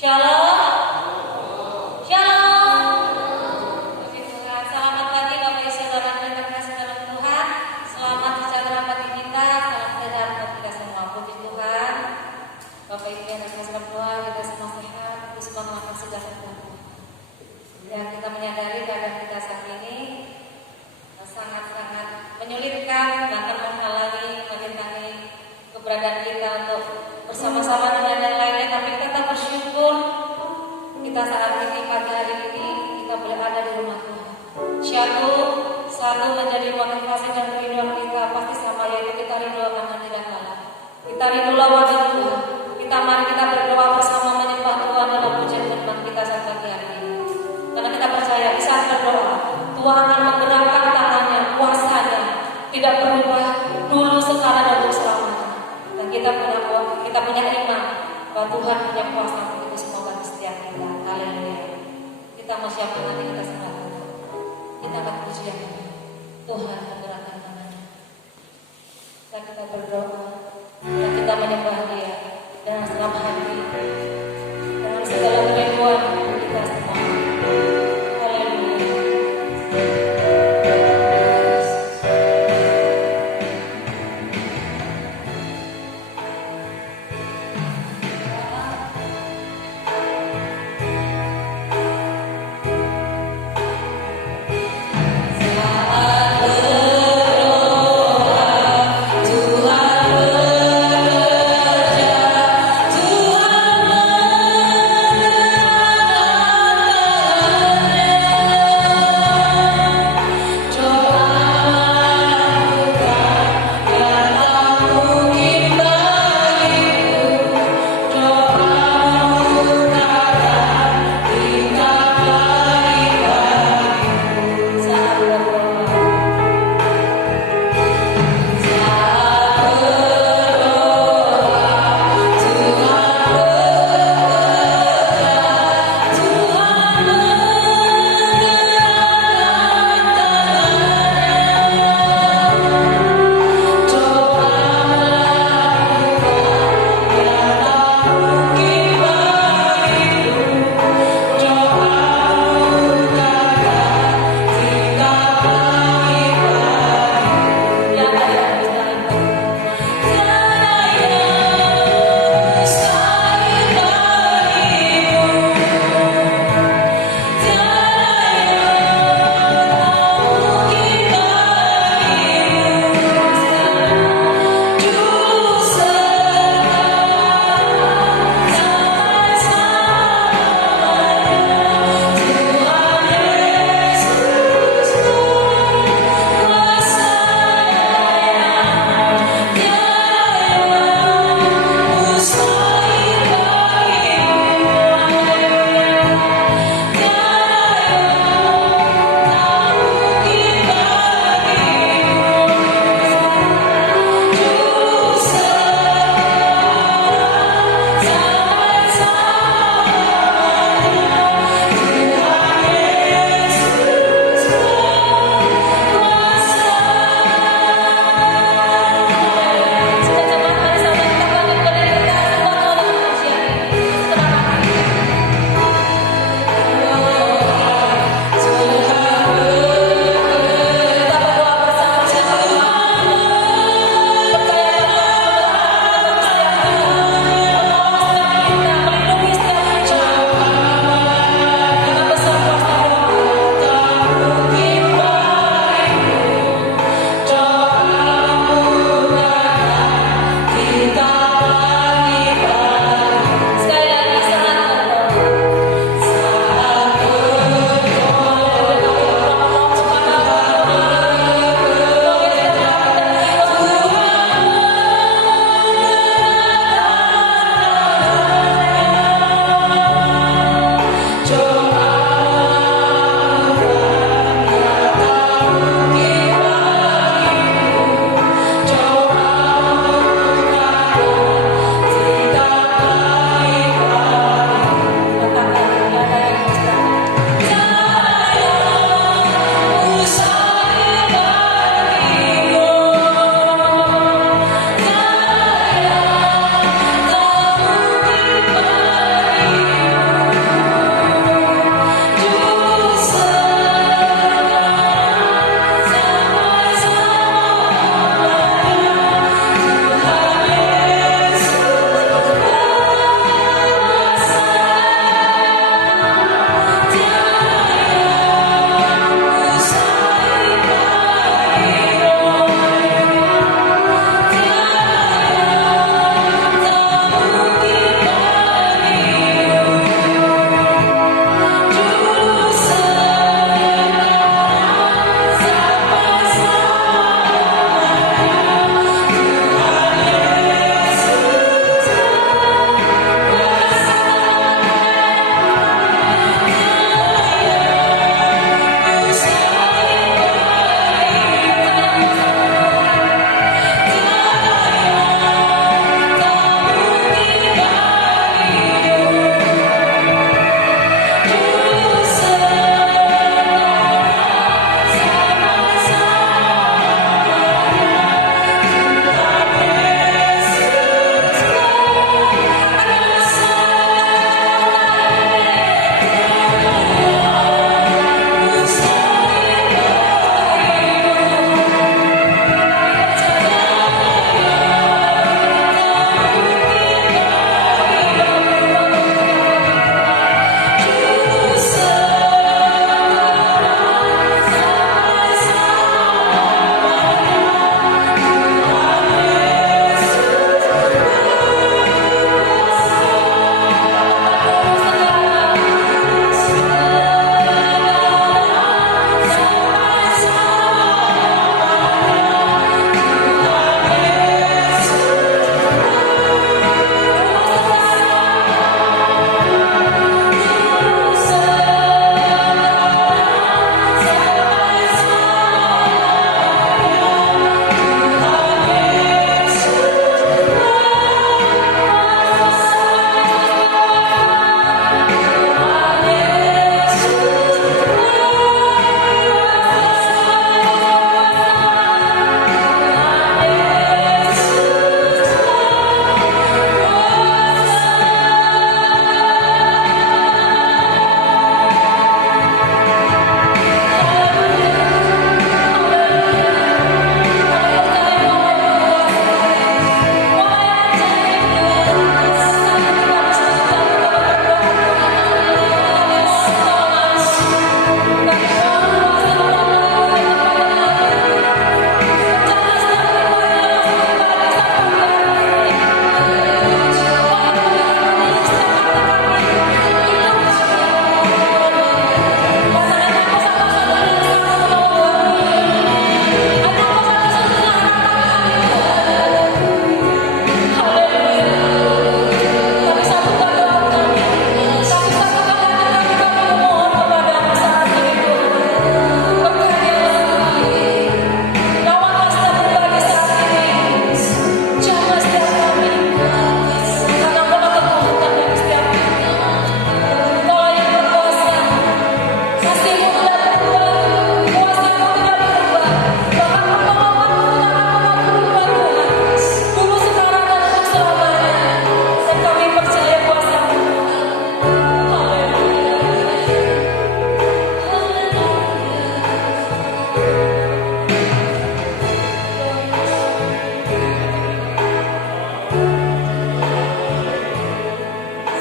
Shalom, shalom. Puji Tuhan. Selamat pagi Bapak Ibu Saudara yang terkasih dalam Tuhan. Selamat sejahtera pagi kita. Salam sejahtera buat kita semua. Puji Tuhan. Bapak Ibu yang terkasih dalam Tuhan, kita semua sehat. Kita semua melakukan segala sesuatu. Dan kita menyadari keadaan kita saat ini sangat-sangat menyulitkan, bahkan menghalangi, menyenangi keberadaan kita untuk bersama-sama dengan yang lainnya, tapi kita tetap bersyukur kita saat ini, pagi hari ini kita boleh ada di rumah Tuhan. Satu menjadi motivasi dan kerinduan kita pasti sama, yaitu kita rindu akan hadirat Allah. Kita rindu lawanan Tuhan. Mari kita berdoa bersama, menyembah Tuhan dalam pujian firman kita saat pagi hari ini. Karena kita percaya di saat berdoa Tuhan akan menggerakkan tangannya, kuasanya tidak berubah dulu, sekarang dan untuk selamanya. Dan kita punya iman bahwa Tuhan punya kuasa untuk itu semua bagi setiap kita. Haleluya. Kita mau siapkan nanti kita semua. Kita akan pujian Tuhan menggerakkan tangannya. Dan kita berdoa dan kita menyembah Dia dengan senang hati, dengan segala kerinduan kita semua. Tuhan bekerja, Tuhan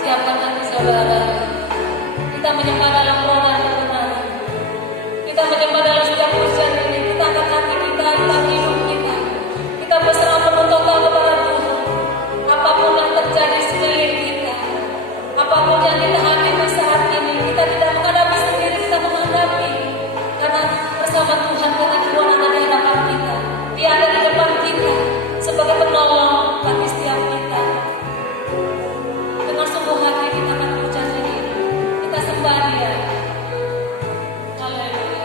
siapkan hati saudara. Kita menyembah dalam roh dan kebenaran. Kita menyembah dalam setiap ujian ini. Kita angkat hati kita, kita hidup kita. Kita berserah penuh total kepada Tuhan. Apapun yang terjadi sekeliling kita, apapun yang kita hadapi saat ini, kita tidak menghadapi sendiri, kita menghadapi karena bersama Tuhan, karena Tuhan ada di hadapan kita. Dia ada di depan kita sebagai penolong bagi setiap kita. Dengan sungguh hati kita akan puja diri, kita sembah Dia. Haleluya.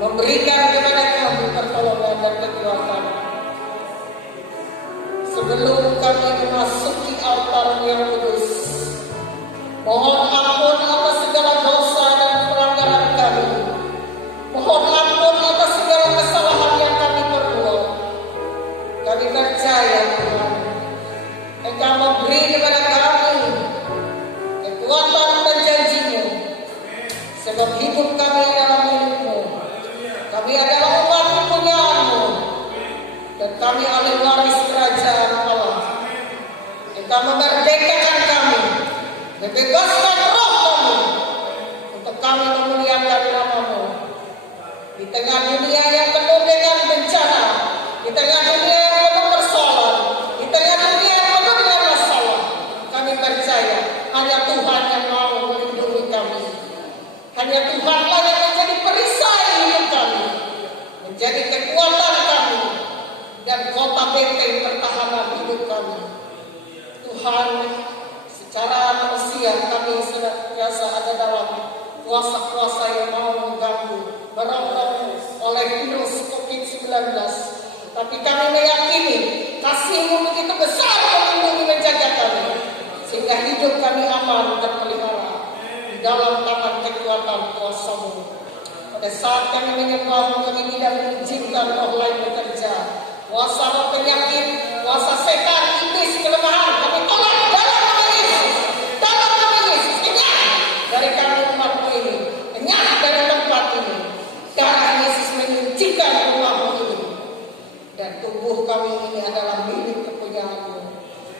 Memberikan kepada kami pertolongan dan kekuatan sebelum kami memasuki altar yang kudus. Mohon ampun atas segala dosa dan pelanggaran kami. Mohon ampun atas segala kesalahan yang kami perbuat. Kami percaya Tuhan, Engkau memberi kepada kami kekuatan dan janji-Mu, sebab hidup kami dalam milik-Mu. Kami adalah umat kepunyaan-Mu, dan kami ahli waris kerajaan Allah. Engkau memerdekakan kami, membebaskan roh kami, untuk kami memuliakan nama-Mu. Di tengah dunia yang penuh dengan bencana, di tengah dunia yang penuh persoalan, di tengah dunia yang penuh dengan masalah, kami percaya hanya Tuhan yang mau melindungi kami. Hanya Tuhanlah yang menjadi perisai hidup kami, menjadi kekuatan kami, dan kota benteng pertahanan hidup kami. Tuhan, secara manusia kami senantiasa ada dalam kuasa-kuasa yang mau mengganggu, merongrong oleh virus COVID-19. Tapi kami meyakini dalam tangan kekuatan kuasa-Mu. Pada saat kami menyembah, kami tidak mengizinkan roh lain bekerja. Kuasa roh penyakit, kuasa setan, iblis, kelemahan, kami tolak dalam nama Yesus. Dalam nama Yesus, kenyang dari kami umat ini, kenyang dari tempat ini. Darah Yesus menyucikan rumahmu ini. Dan tubuh kami ini adalah milik kepunyaan-Mu.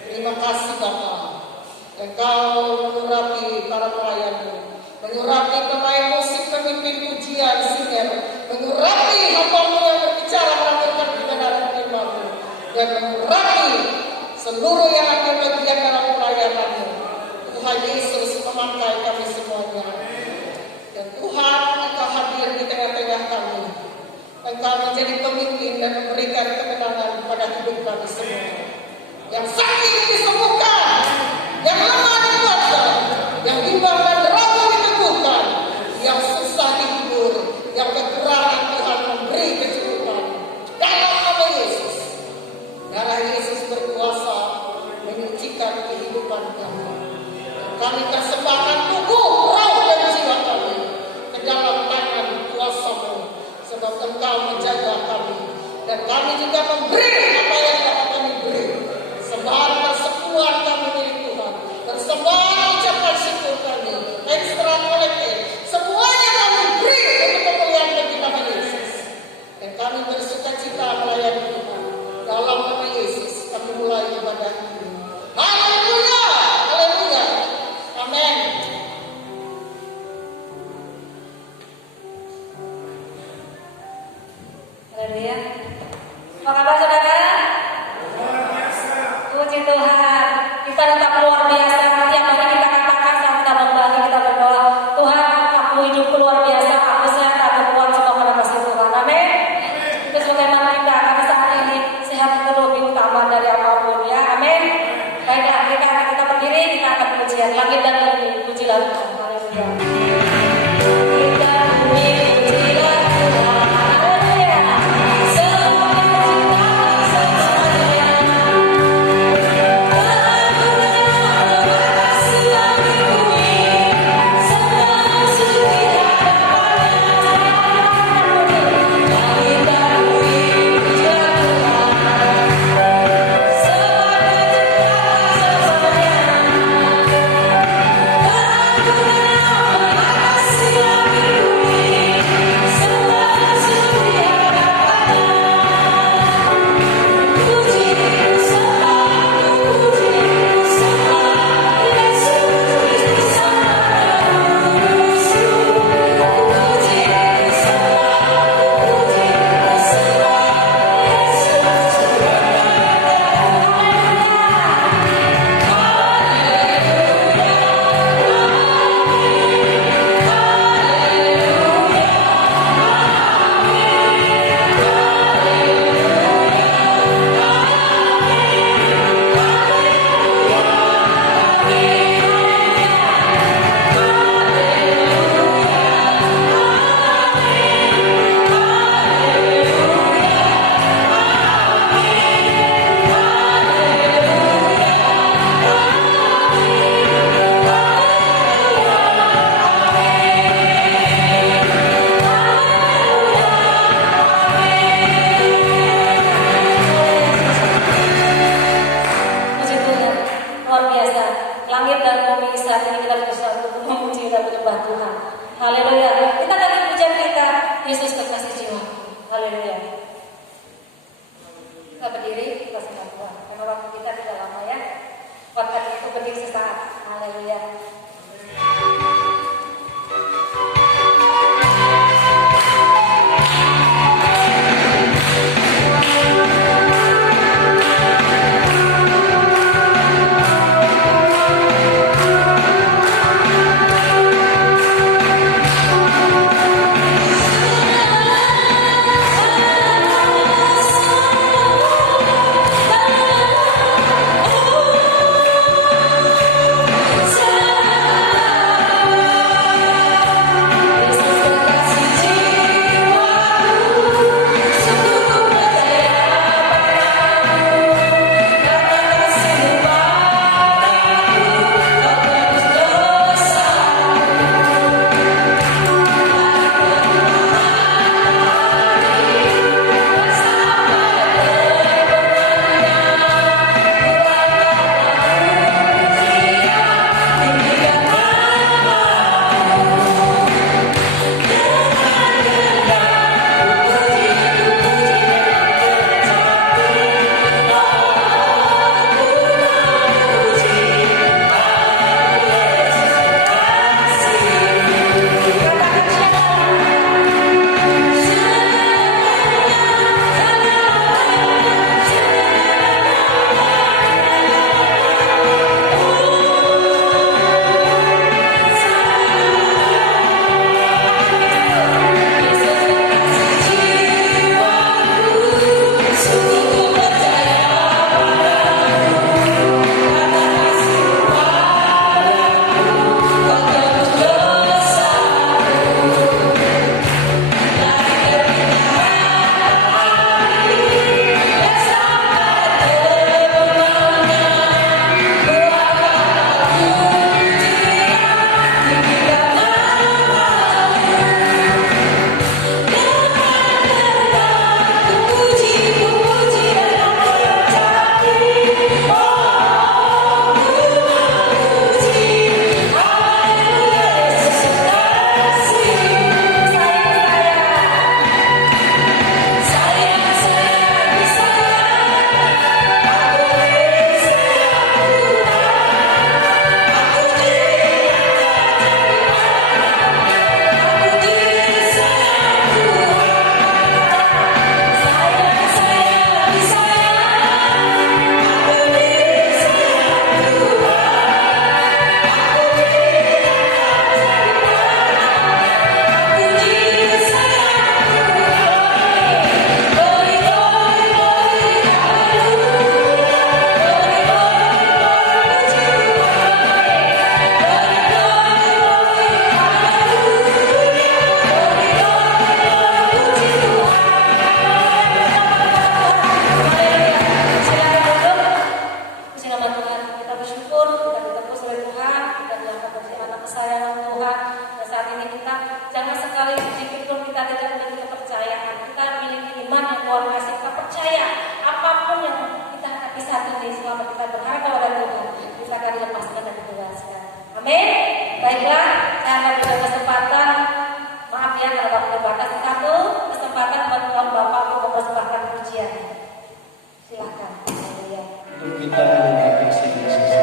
Terima kasih Bapa. Engkau mengurapi para pelayan-Mu, mengurapi pemain musik, pemimpin pujian, singer, mengurapi hamba-Mu yang berbicara melakukan kebenaran firman-Mu, dan mengurapi seluruh yang ambil bagian dalam pelayanan-Mu. Tuhan Yesus memakai kami semuanya. Dan Tuhan, Engkau hadir di tengah-tengah kami. Engkau menjadi pemimpin dan memberikan kemenangan pada hidup kami semua. Yang sakit disembuhkan, yang lemah dikuatkan, yang bimbang dan ragu diteguhkan, yang susah dihibur, yang kekurangan Tuhan memberi kecukupan. Dalam nama Yesus, darah Yesus berkuasa menyucikan kehidupan kami. Kami persembahkan tubuh, roh dan jiwa kami ke dalam tangan kuasa-Mu, sebab Engkau menjaga kami, dan kami juga memberi apa yang dapat kami beri. Sembahan persekutuan kami milik Tuhan, persembahan ucapan syukur kami, ekstra kolektif, semuanya kami beri untuk kemuliaan bagi nama Yesus. Dan kami bersuka cita melayani Tuhan. Dalam nama Yesus kami mulai ibadah ini. Haleluya, haleluya, amin. Haleluya. Apa kabar saudara? Puji Tuhan, kita tetap luar biasa. Tiap hari kita katakan saat kita berbagi, kita berdoa, Tuhan, aku hidupku luar biasa, aku sehat, aku kuat, semua karena kasih Tuhan. Amin. Itu sebagaimana kita, karena saat ini sehat itu lebih utama dari apapun ya. Amin. Baiklah, kita berdiri, kita akan pujian langit dan bumi, pujilah Tuhan. Haleluya. Kita pujilah Tuhan. Haleluya. Baiklah, saya akan berikan kesempatan. Maaf ya kalau waktu terbatas. Satu kesempatan buat Tuan Bapak untuk mempersembahkan pujian. Silakan. Ya. Untuk kita melihat kasih Yesus.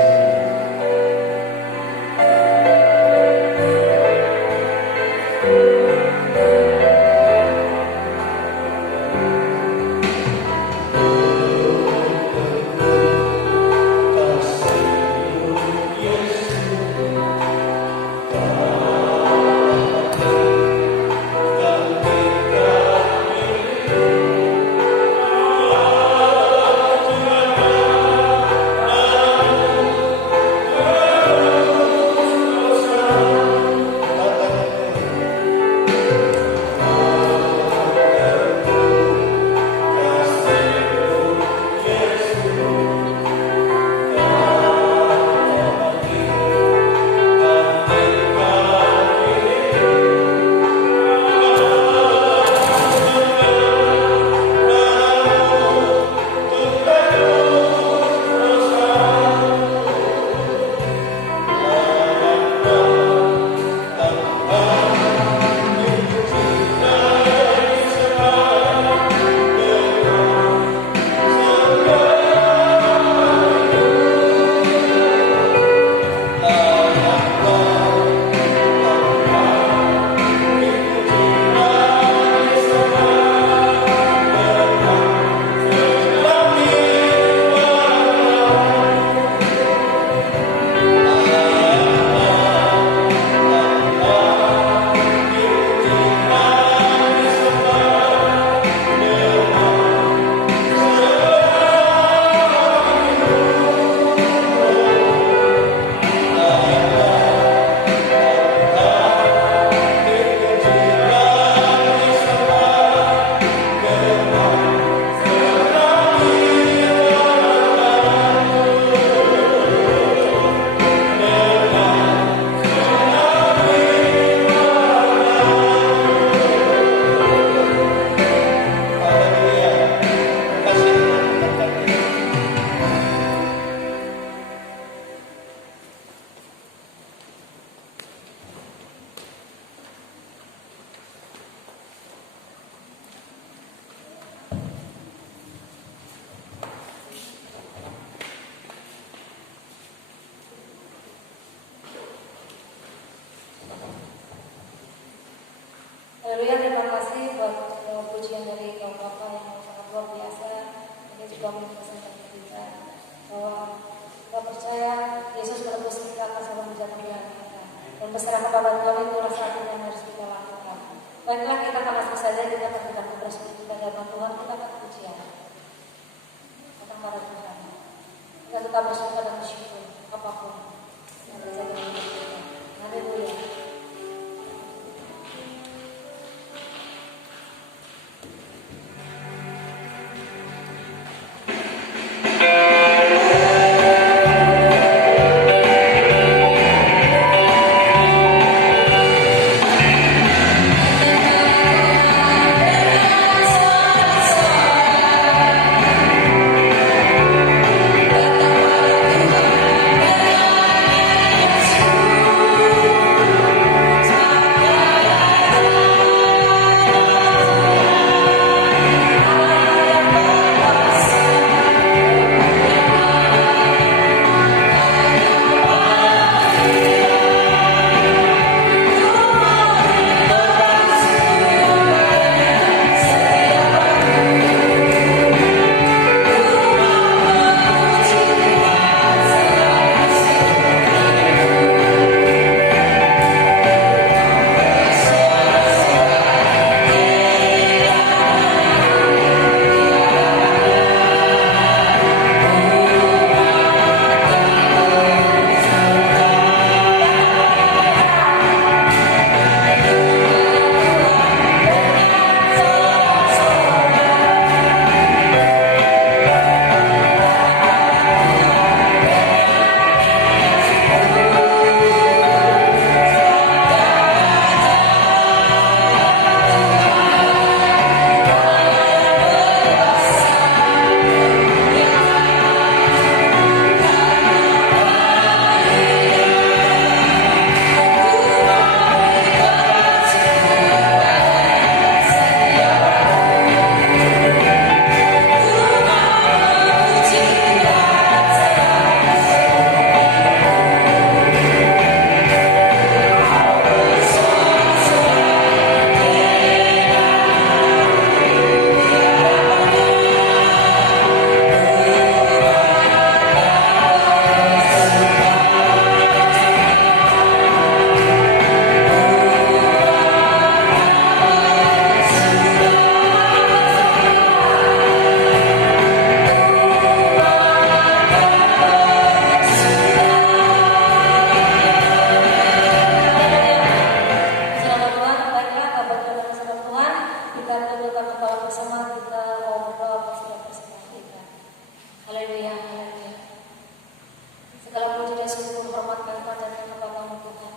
Haleluya, terima kasih buat pujian dari Bapak yang sangat luar biasa. Ini juga mengingatkan kita bahwa kita percaya Yesus menebus kita akan selalu menjaga kita. Dan berserah kepada Tuhan itulah satu yang harus kita lakukan. Baiklah, kita akan masuk saja kita akan bersyukur kita di hadapan Tuhan, kita akan pujian. Datang pada Tuhan. Kita tetap bersyukur dan bersyukur apapun yang terjadi dalam hidup kita. Haleluya. Thank Haleluya, haleluya. Segala puji dan syukur hormat kami panjatkan kepada-Mu Tuhan.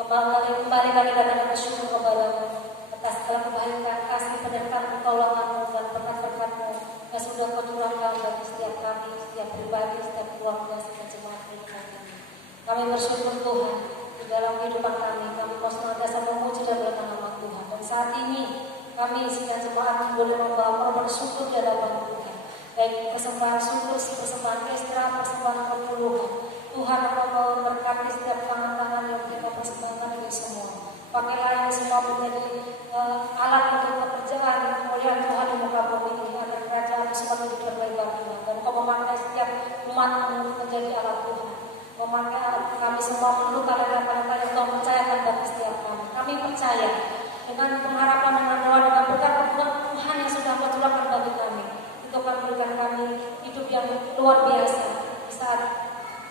Kembali kami datang bersyukur kepada-Mu atas segala kebaikan, kasih, penyertaan, pertolongan-Mu dan berkat-berkat-Mu yang sudah Kau curahkan bagi setiap kami, setiap pribadi, setiap keluarga, setiap jemaat pernikahan kami. Kami bersyukur Tuhan di dalam kehidupan kami. Kami mau senantiasa memuji dan berkenan nama Tuhan. Dan saat ini kami sedang jemaat boleh membawa korban syukur di hadapan Tuhan. Baik persembahan syukur, persembahan ekstra, persembahan perpuluhan. Tuhan akan memberkati setiap tangan-tangan yang kita persembahkan ini semua. Pakailah ini semua menjadi alat untuk pekerjaan kemuliaan Tuhan di muka bumi ini agar kerajaan semua menjadi berlebar Tuhan. Dan Kau memakai setiap umat-Mu menjadi alat Tuhan. Memakai kami semua menurut talenta-talenta yang Kau percayakan bagi setiap kami. Kami percaya dengan pengharapan, dengan doa, dengan berkat Tuhan yang sudah Kau curahkan bagi kami. Itu akan memberikan kami hidup yang luar biasa di saat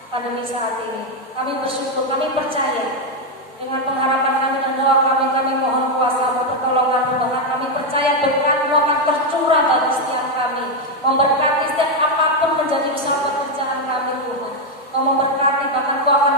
pandemi saat ini. Kami bersyukur, kami percaya dengan pengharapan kami dan doa kami mohon kuasa-Mu, pertolongan-Mu, bahkan kami percaya berkat-Mu akan tercurah bagi setiap kami, memberkati setiap apapun menjadi usaha pekerjaan kami Tuhan. Kau memberkati, bahkan Kau akan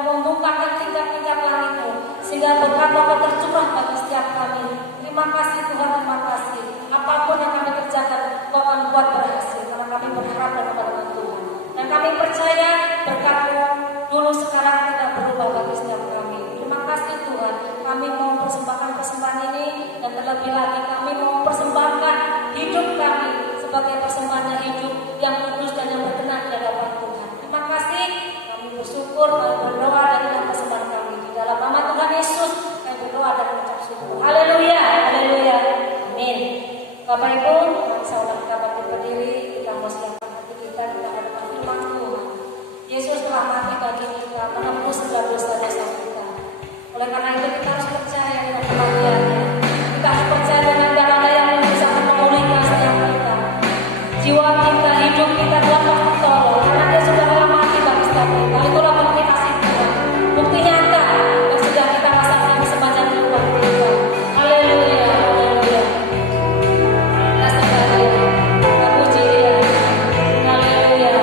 membukakan tingkat-tingkat langit-Mu, sehingga berkat-Mu akan tercurah bagi setiap kami. Terima kasih Tuhan, terima kasih. Apapun yang kami kerjakan, Kau akan buat berhasil, karena kami berharap kepada Tuhan. Dan kami percaya berkat-Mu dulu sekarang tidak berubah bagi setiap kami. Terima kasih Tuhan. Kami mau persembahkan persembahan ini, dan terlebih lagi kami mau persembahkan hidup kami sebagai persembahan yang hidup, yang kudus dan yang berkenan di hadapan Tuhan. Terima kasih. Kami bersyukur, kami berdoa dengan persembahan kami di dalam nama Tuhan Yesus. Kami berdoa dan mengucap syukur. Haleluya, haleluya, amin. Bapak Ibu, saudara kita bangkit berdiri, kita mau siapkan hati kita hadapan firman Tuhan. Yesus telah mati bagi kita, menembus segala dosa-dosa kita. Oleh karena itu kita harus percaya dengan kematiannya. Kita harus percaya dengan darah yang bisa memulihkan setiap kita. Jiwa kita, hidup kita Tuhan pasti tolong, karena Dia sudah rela mati bagi setiap kita. Itulah bukti kasih Tuhan, bukti nyata yang sudah kita rasakan di sepanjang kehidupan kita. Haleluya, haleluya. Kita sembah Dia, kita puji Dia. Haleluya.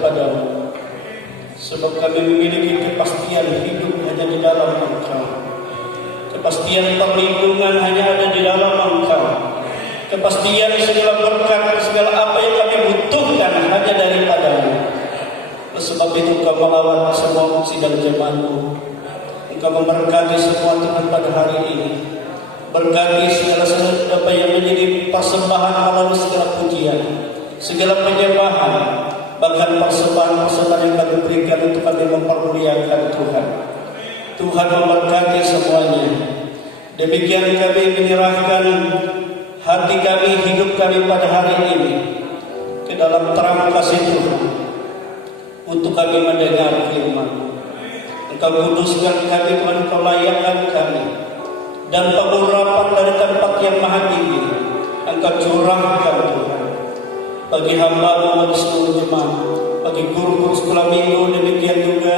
kepadamu, sebab kami memiliki kepastian hidup hanya di dalam Engkau. Kepastian perlindungan hanya ada di dalam Engkau. Kepastian segala berkat, segala apa yang kami butuhkan hanya daripada-Mu. Sebab itu Engkau melawat semua sidang jemaat-Mu. Engkau memberkati semua Tuhan pada hari ini. Berkati segala apa yang menjadi persembahan melalui segala pujian, segala penyembahan, bahkan persembahan-persembahan yang kami berikan untuk kami mempermuliakan Tuhan. Tuhan memberkati semuanya. Demikian kami menyerahkan hati kami, hidup kami pada hari ini ke dalam terang kasih Tuhan, untuk kami mendengar firman. Engkau kuduskan kami, Tuhan, Engkau layakkan kami, dan pengurapan dari tempat yang maha tinggi Engkau curahkan Tuhan bagi hamba-Mu, bagi seluruh jemaat, bagi guru-guru sekolah minggu, demikian juga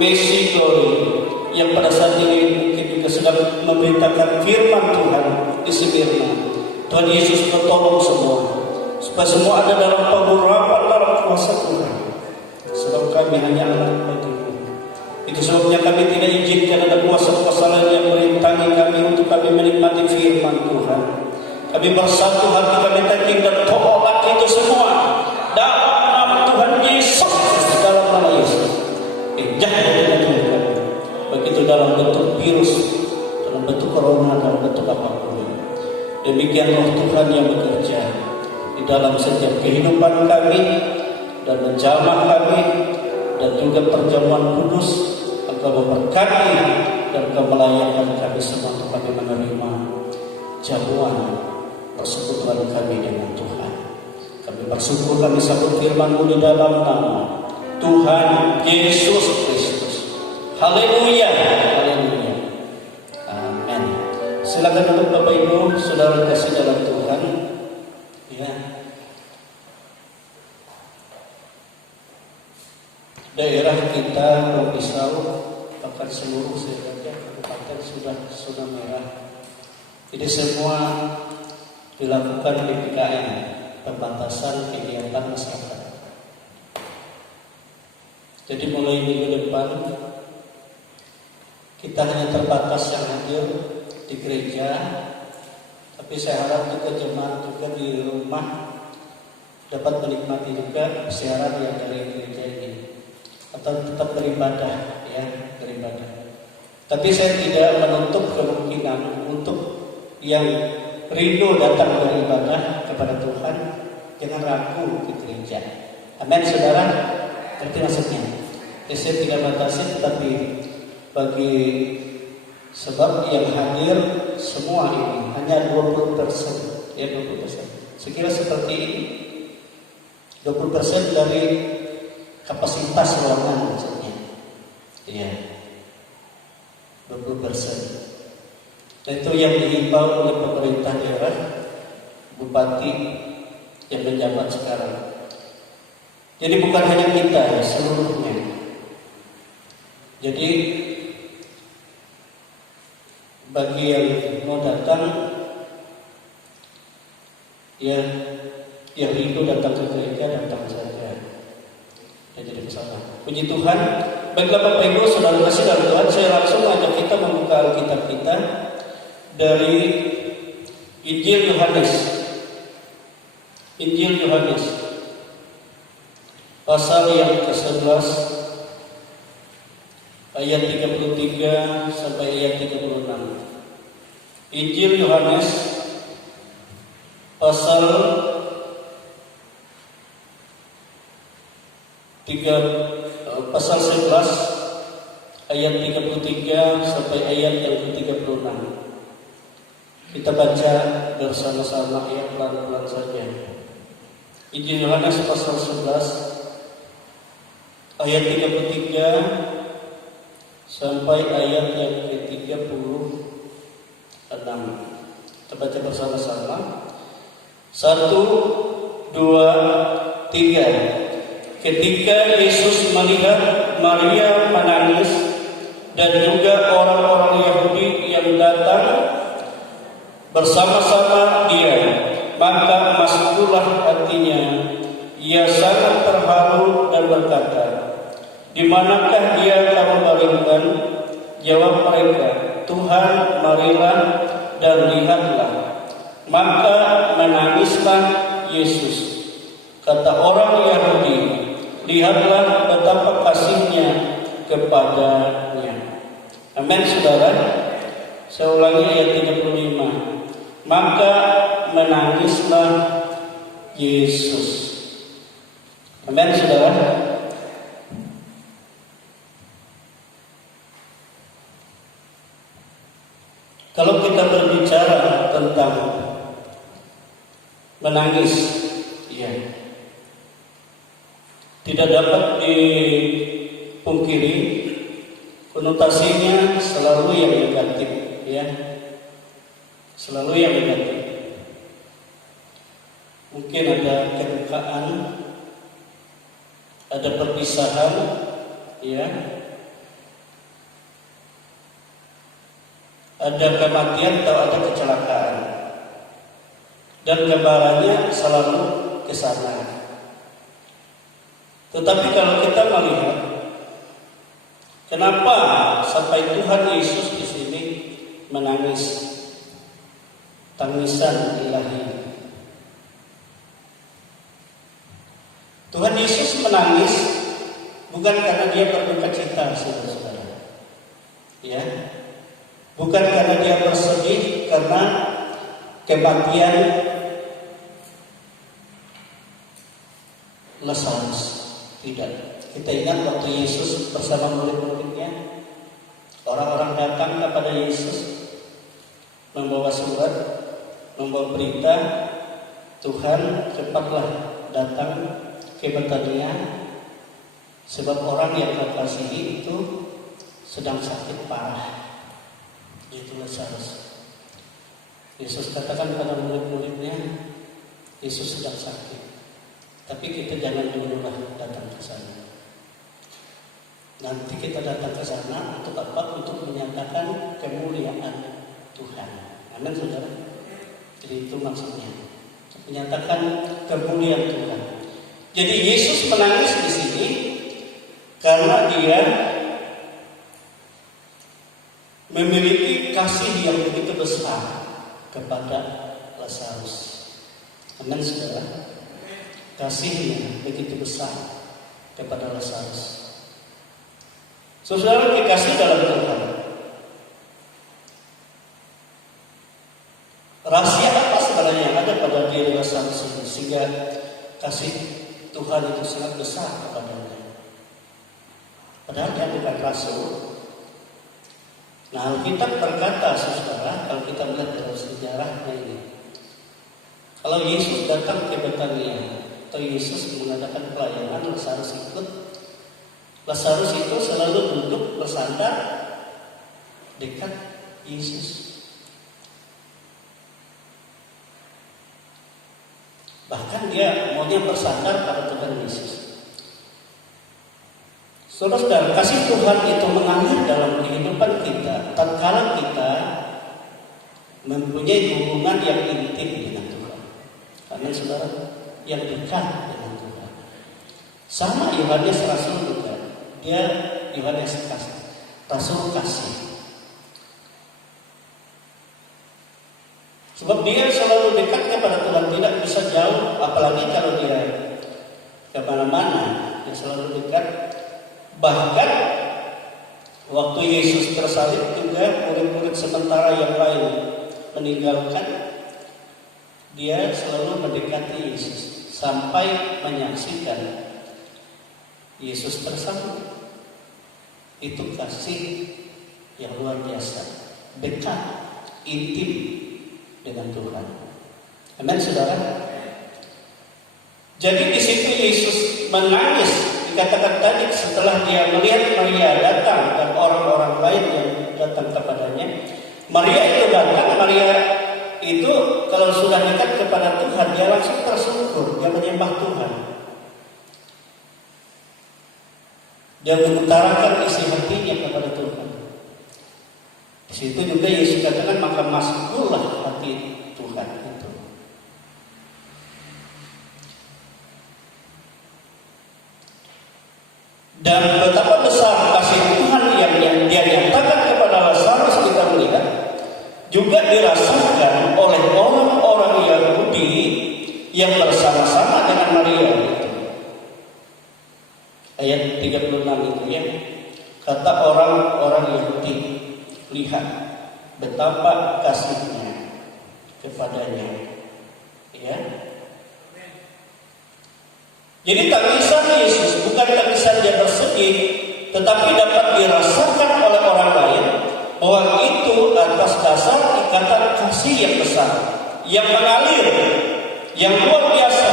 Messi Glory yang pada saat ini mungkin juga sedang memberitakan firman Tuhan di Smyrna. Tuhan Yesus bertolong semua, supaya semua ada dalam pengurapan, dalam kuasa Tuhan, sebab kami hanya anak bagi-Mu. Itu sebabnya kami tidak izinkan ada kuasa-kuasa lain yang merintangi kami untuk kami menikmati firman Tuhan. Kami bersatu hati, kami taking dan tolak itu semua dalam nama Tuhan Yesus, dalam nama Yesus. Jangan Tuhan, begitu dalam bentuk virus, dalam bentuk corona, dalam bentuk apapun. Demikian Roh Tuhan yang bekerja di dalam setiap kehidupan kami dan menjamah kami, dan juga perjamuan kudus. Engkau memberkati dan Engkau melayani kami semua untuk kami menerima jamuan persekutuan kami dengan Tuhan. Kami bersyukur, kami sambut firman-Mu di dalam nama Tuhan Yesus Kristus. Haleluya, haleluya, amin. Silakan untuk Bapak Ibu, saudara kasih dalam Tuhan, ya. Daerah kita, Romisau, bahkan seluruh kabupaten sudah merah. Jadi semua dilakukan PPKM, pembatasan kegiatan masyarakat. Jadi mulai minggu depan kita hanya terbatas yang hadir di gereja, tapi saya harap juga jemaat juga di rumah dapat menikmati juga siaran yang dari gereja ini, atau tetap beribadah, ya, beribadah. Tapi saya tidak menutup kemungkinan untuk yang rindu datang beribadah kepada Tuhan, jangan ragu di gereja. Amin, saudara. Ngerti maksudnya? Saya tidak batasi, tetapi bagi sebab yang hadir semua ini hanya 20%, ya 20%. Sekira seperti ini, 20% dari kapasitas ruangan maksudnya, ya, 20%. Dan itu yang dihimbau oleh pemerintah daerah, bupati yang menjabat sekarang. Jadi bukan hanya kita, seluruhnya. Jadi bagi yang mau datang, ya, yang rindu datang ke gereja, datang saja. Ya, jadi bersama. Puji Tuhan. Baiklah Bapak Ibu, saudara kasih dalam Tuhan, saya langsung ajak kita membuka Alkitab kita dari Injil Yohanes. Injil Yohanes pasal yang ke-11 ayat 33 sampai ayat 36. Injil Yohanes pasal 11 ayat 33 sampai ayat yang ke-36. Kita baca bersama-sama ya, pelan-pelan saja. Injil Yohanes pasal 11 ayat 33 sampai ayat yang ke-36. Kita baca bersama-sama. 1, 2, 3. Ketika Yesus melihat Maria menangis dan juga orang-orang Yahudi yang datang bersama-sama dia, maka masuklah hatinya. Ia sangat terharu dan berkata, "Di manakah dia kamu baringkan?" Jawab mereka, "Tuhan, marilah dan lihatlah." Maka menangislah Yesus. Kata orang Yahudi, "Lihatlah betapa kasihnya kepadanya." Amin, saudara. Saya ulangi ayat 35. Maka menangislah Yesus. Amin, saudara. Kalau kita berbicara tentang menangis, ya, tidak dapat dipungkiri konotasinya selalu yang negatif, ya, selalu yang negatif. Mungkin ada kedukaan, ada perpisahan, ya, ada kematian atau ada kecelakaan, dan gambarannya selalu ke sana. Tetapi kalau kita melihat, kenapa sampai Tuhan Yesus di sini menangis, tangisan ilahi? Tuhan Yesus menangis bukan karena dia berduka cita, saudara-saudara, ya, bukan karena dia bersedih karena kematian Lazarus. Tidak. Kita ingat waktu Yesus bersama murid-muridnya, orang-orang datang kepada Yesus membawa surat, membawa berita, "Tuhan, cepatlah datang ke Betania, sebab orang yang kau kasihi itu sedang sakit parah." Itu Lazarus. Yesus katakan pada murid-muridnya, Yesus sedang sakit, tapi kita jangan dululah datang ke sana. Nanti kita datang ke sana untuk apa? Untuk menyatakan kemuliaan Tuhan. Amin, saudara. Jadi itu maksudnya, menyatakan kemuliaan Tuhan. Jadi Yesus menangis di sini karena dia memiliki kasih yang begitu besar kepada Lazarus. Amin, saudara. Kasihnya begitu besar kepada Lazarus. Saudara dikasih dalam Tuhan. Rahasia apa sebenarnya yang ada pada diri Lazarus ini sehingga kasih Tuhan itu sangat besar kepadanya? Padahal dia bukan rasul. Nah, Alkitab berkata, saudara, kalau kita melihat dalam sejarahnya ini, kalau Yesus datang ke Betania atau Yesus mengadakan pelayanan, Lazarus ikut. Lazarus itu selalu duduk bersandar dekat Yesus. Bahkan dia maunya bersandar pada Tuhan Yesus. Saudara, kasih Tuhan itu mengalir dalam kehidupan kita tatkala kita mempunyai hubungan yang intim dengan Tuhan. Karena saudara, yang dekat dengan Tuhan. Sama Yohanes Rasul juga. Dia Yohanes Rasul kasih. Sebab dia selalu dekat kepada Tuhan, tidak bisa jauh, apalagi kalau dia kemana-mana, dia selalu dekat. Bahkan waktu Yesus tersalib juga murid-murid sementara yang lain meninggalkan, dia selalu mendekati Yesus sampai menyaksikan Yesus tersalib. Itu kasih yang luar biasa, dekat, intim dengan Tuhan. Amin, saudara. Jadi di situ Yesus menangis, dikatakan tadi setelah dia melihat Maria datang dan orang-orang lain yang datang kepadanya. Maria itu datang, Maria itu kalau sudah dekat kepada Tuhan, dia langsung tersungkur, dia menyembah Tuhan. Dia mengutarakan isi hatinya kepada Tuhan. Di situ juga Yesus katakan, maka maskullah hati Tuhan itu. Dan betapa besar kasih Tuhan yang dia nyatakan kepada Lazarus kita melihat juga dirasakan oleh orang-orang Yahudi yang bersama-sama dengan Maria. Ayat 36 itu ya. Kata orang-orang Yahudi, lihat betapa kasihnya kepadanya. Ya. Jadi tangisan Yesus bukan tangisan dia bersedih, tetapi dapat dirasakan oleh orang lain bahwa itu atas dasar ikatan kasih yang besar, yang mengalir, yang luar biasa,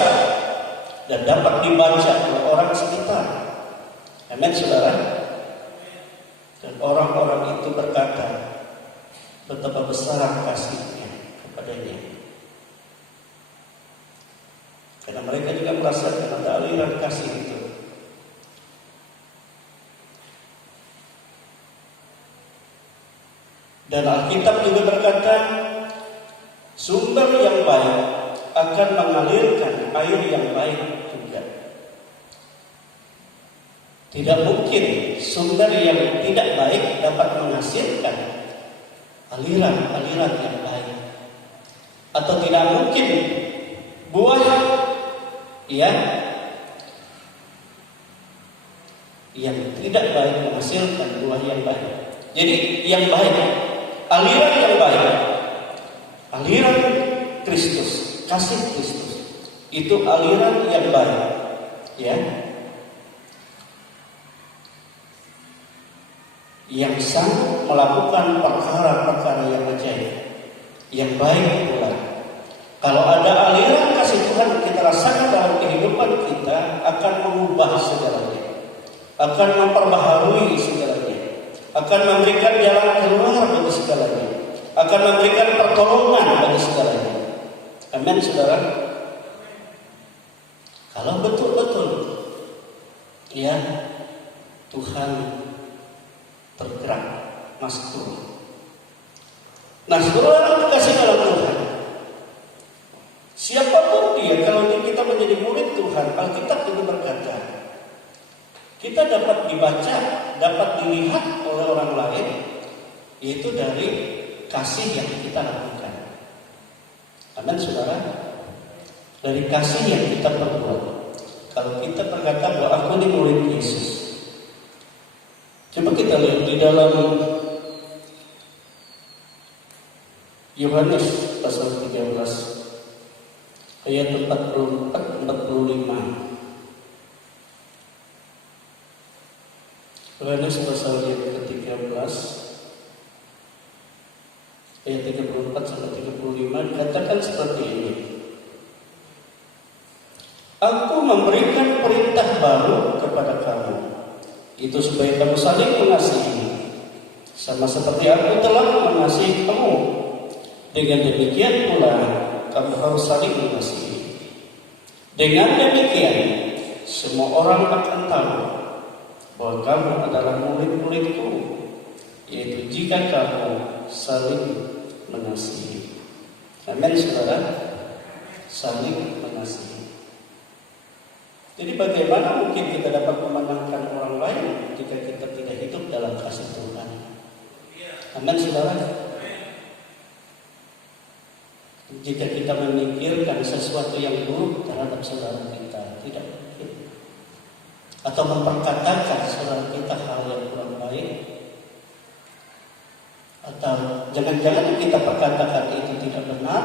dan dapat dibaca oleh orang sekitar. Amin, saudara. Dan orang-orang itu berkata betapa besar kasihnya kepadanya. Karena mereka juga merasakan ada aliran kasih itu. Dan Alkitab juga berkata, sumber yang baik akan mengalirkan air yang baik juga. Tidak mungkin sumber yang tidak baik dapat menghasilkan aliran-aliran yang baik. Atau tidak mungkin buah yang tidak baik menghasilkan buah yang baik. Jadi yang baik, aliran yang baik, aliran Kristus, kasih Kristus, itu aliran yang baik, ya, yang sanggup melakukan perkara-perkara yang ajaib, yang baik pula. Kalau ada aliran kasih Tuhan kita rasakan dalam kehidupan kita, akan mengubah segalanya, akan memperbaharui segalanya, akan memberikan jalan keluar bagi segalanya, akan memberikan pertolongan bagi segalanya. Amin, saudara. Kalau betul-betul ya Tuhan tergerak masuk. Nah, saudara kasih dalam Tuhan. Siapapun dia, kalau kita menjadi murid Tuhan, Alkitab itu berkata, kita dapat dibaca, dapat dilihat oleh orang lain, yaitu dari kasih yang kita lakukan. Amin, saudara. Dari kasih yang kita perbuat. Kalau kita berkata bahwa aku ini murid Yesus, coba kita lihat di dalam Yohanes pasal 13 ayat 44-45. Yohanes pasal yang ke-13 ayat 34-35 dikatakan seperti ini. Aku memberikan perintah baru kepada kamu, itu supaya kamu saling mengasihi, sama seperti aku telah mengasihi kamu. Dengan demikian pula kamu harus saling mengasihi. Dengan demikian semua orang akan tahu bahwa kamu adalah murid-muridku, yaitu jika kamu saling mengasihi. Amin, saudara. Saling mengasihi. Jadi bagaimana mungkin kita dapat memenangkan orang lain jika kita tidak hidup dalam kasih Tuhan? Amin, saudara. Jika kita memikirkan sesuatu yang buruk terhadap saudara kita, tidak mungkin. Atau memperkatakan saudara kita hal yang kurang baik, atau jangan-jangan kita perkatakan itu tidak benar,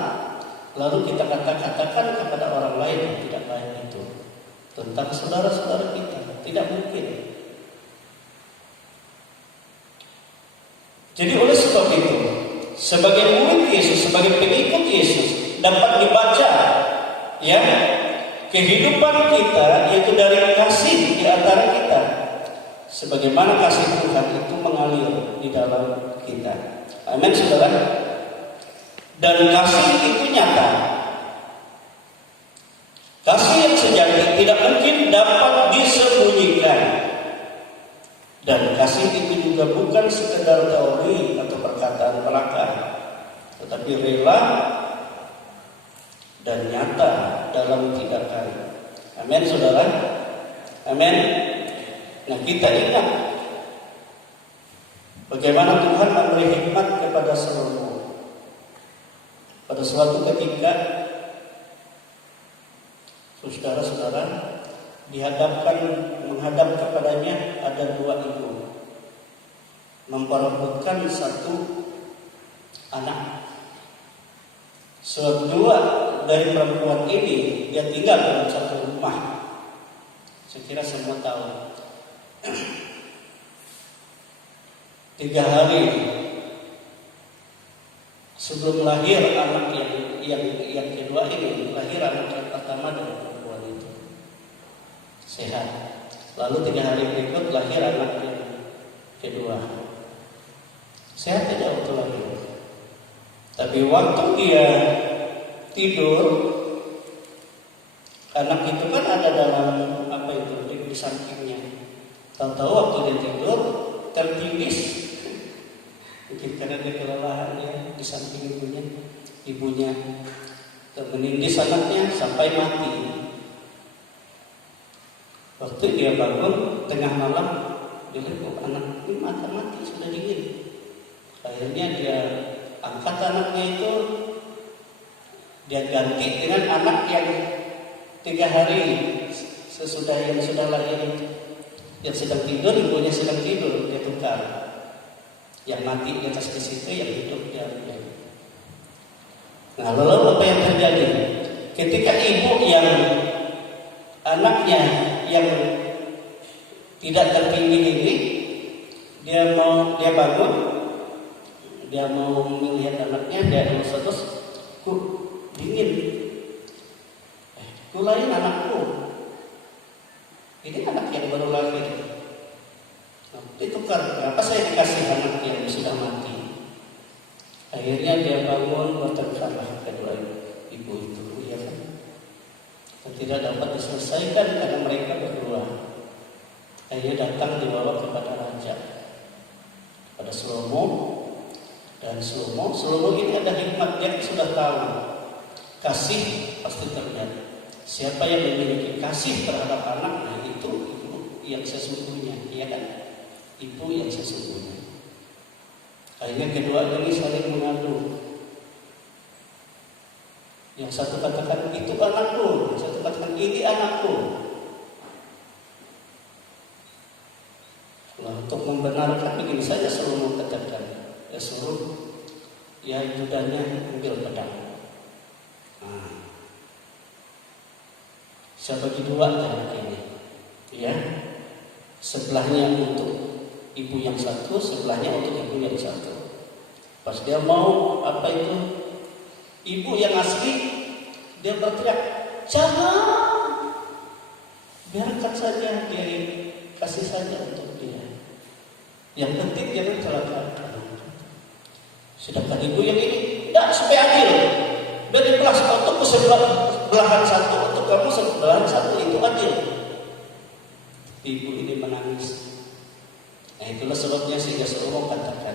lalu kita katakan kepada orang lain yang tidak baik itu tentang saudara-saudara kita. Tidak mungkin. Jadi oleh sebab itu, sebagai murid Yesus, sebagai pengikut Yesus, dapat dibaca ya kehidupan kita yaitu dari kasih di antara kita. Sebagaimana kasih Tuhan itu mengalir di dalam kita. Amin, saudara. Dan kasih itu nyata. Kasih yang sejati tidak mungkin dapat disembunyikan. Dan kasih itu juga bukan sekedar teori atau perkataan belaka, tetapi rela dan nyata dalam tindakan. Amin, saudara. Amin. Nah, kita ingat bagaimana Tuhan memberi hikmat kepada Salomo. Pada suatu ketika, saudara-saudara, menghadap kepadanya ada dua ibu memperebutkan satu anak. Dua dari perempuan ini dia tinggal dalam satu rumah. Saya kira semua tahu. 3 hari sebelum lahir anak yang kedua ini, lahir anak yang pertama dari perempuan itu sehat. Lalu 3 hari berikut lahir anak yang kedua sehat saja waktu lahir. Tapi waktu dia tidur, anak itu kan ada dalam di sampingnya. Tahu-tahu waktu dia tidur tertindis, mungkin karena dia kelelahan ya, di samping ibunya menindis anaknya sampai mati. Waktu dia bangun tengah malam, dia lihat anak ini mati sudah dingin. Akhirnya dia angkat anaknya itu, dia ganti dengan anak yang 3 hari sesudah yang sudah lahir, yang sedang tidur, ibunya sedang tidur, dia tukar. Yang mati di atas di situ, yang hidup dia. Nah, lalu apa yang terjadi? Ketika ibu yang anaknya yang tidak tertindih ini, dia bangun, dia mau melihat anaknya, dia terus dingin. Lain anakku. Ini anak yang baru lahir. Ditukar, kenapa saya dikasih anak yang sudah mati? Akhirnya dia bangun, bertengkarlah kedua ibu itu, ya kan? Dan tidak dapat diselesaikan karena mereka berdua. Akhirnya datang dibawa kepada raja, kepada Salomo. Dan Salomo ini ada hikmat, dia sudah tahu kasih pasti terjadi. Siapa yang memiliki kasih terhadap anaknya itu ibu yang sesungguhnya, ya kan? Ibu yang sesungguhnya. Akhirnya kedua ini saling mengadu. Yang satu katakan itu anakku, yang satu katakan ini anakku. Nah, untuk membenarkan begini saja Salomo katakan, ya suruh ya judanya ambil pedang. Nah, saya bagi dua anak ini, ya, sebelahnya untuk ibu yang satu, sebelahnya untuk ibu yang satu. Pas dia mau ibu yang asli, dia berteriak, jangan, biarkan saja dia kasih saja untuk dia. Yang penting jangan celakakan. Sedangkan ibu yang ini, tidak supaya adil. Beri belas untuk sebelahan satu, untuk kamu sebelahan satu, itu adil. Ibu ini menangis. Nah, itulah sebabnya sehingga Salomo katakan,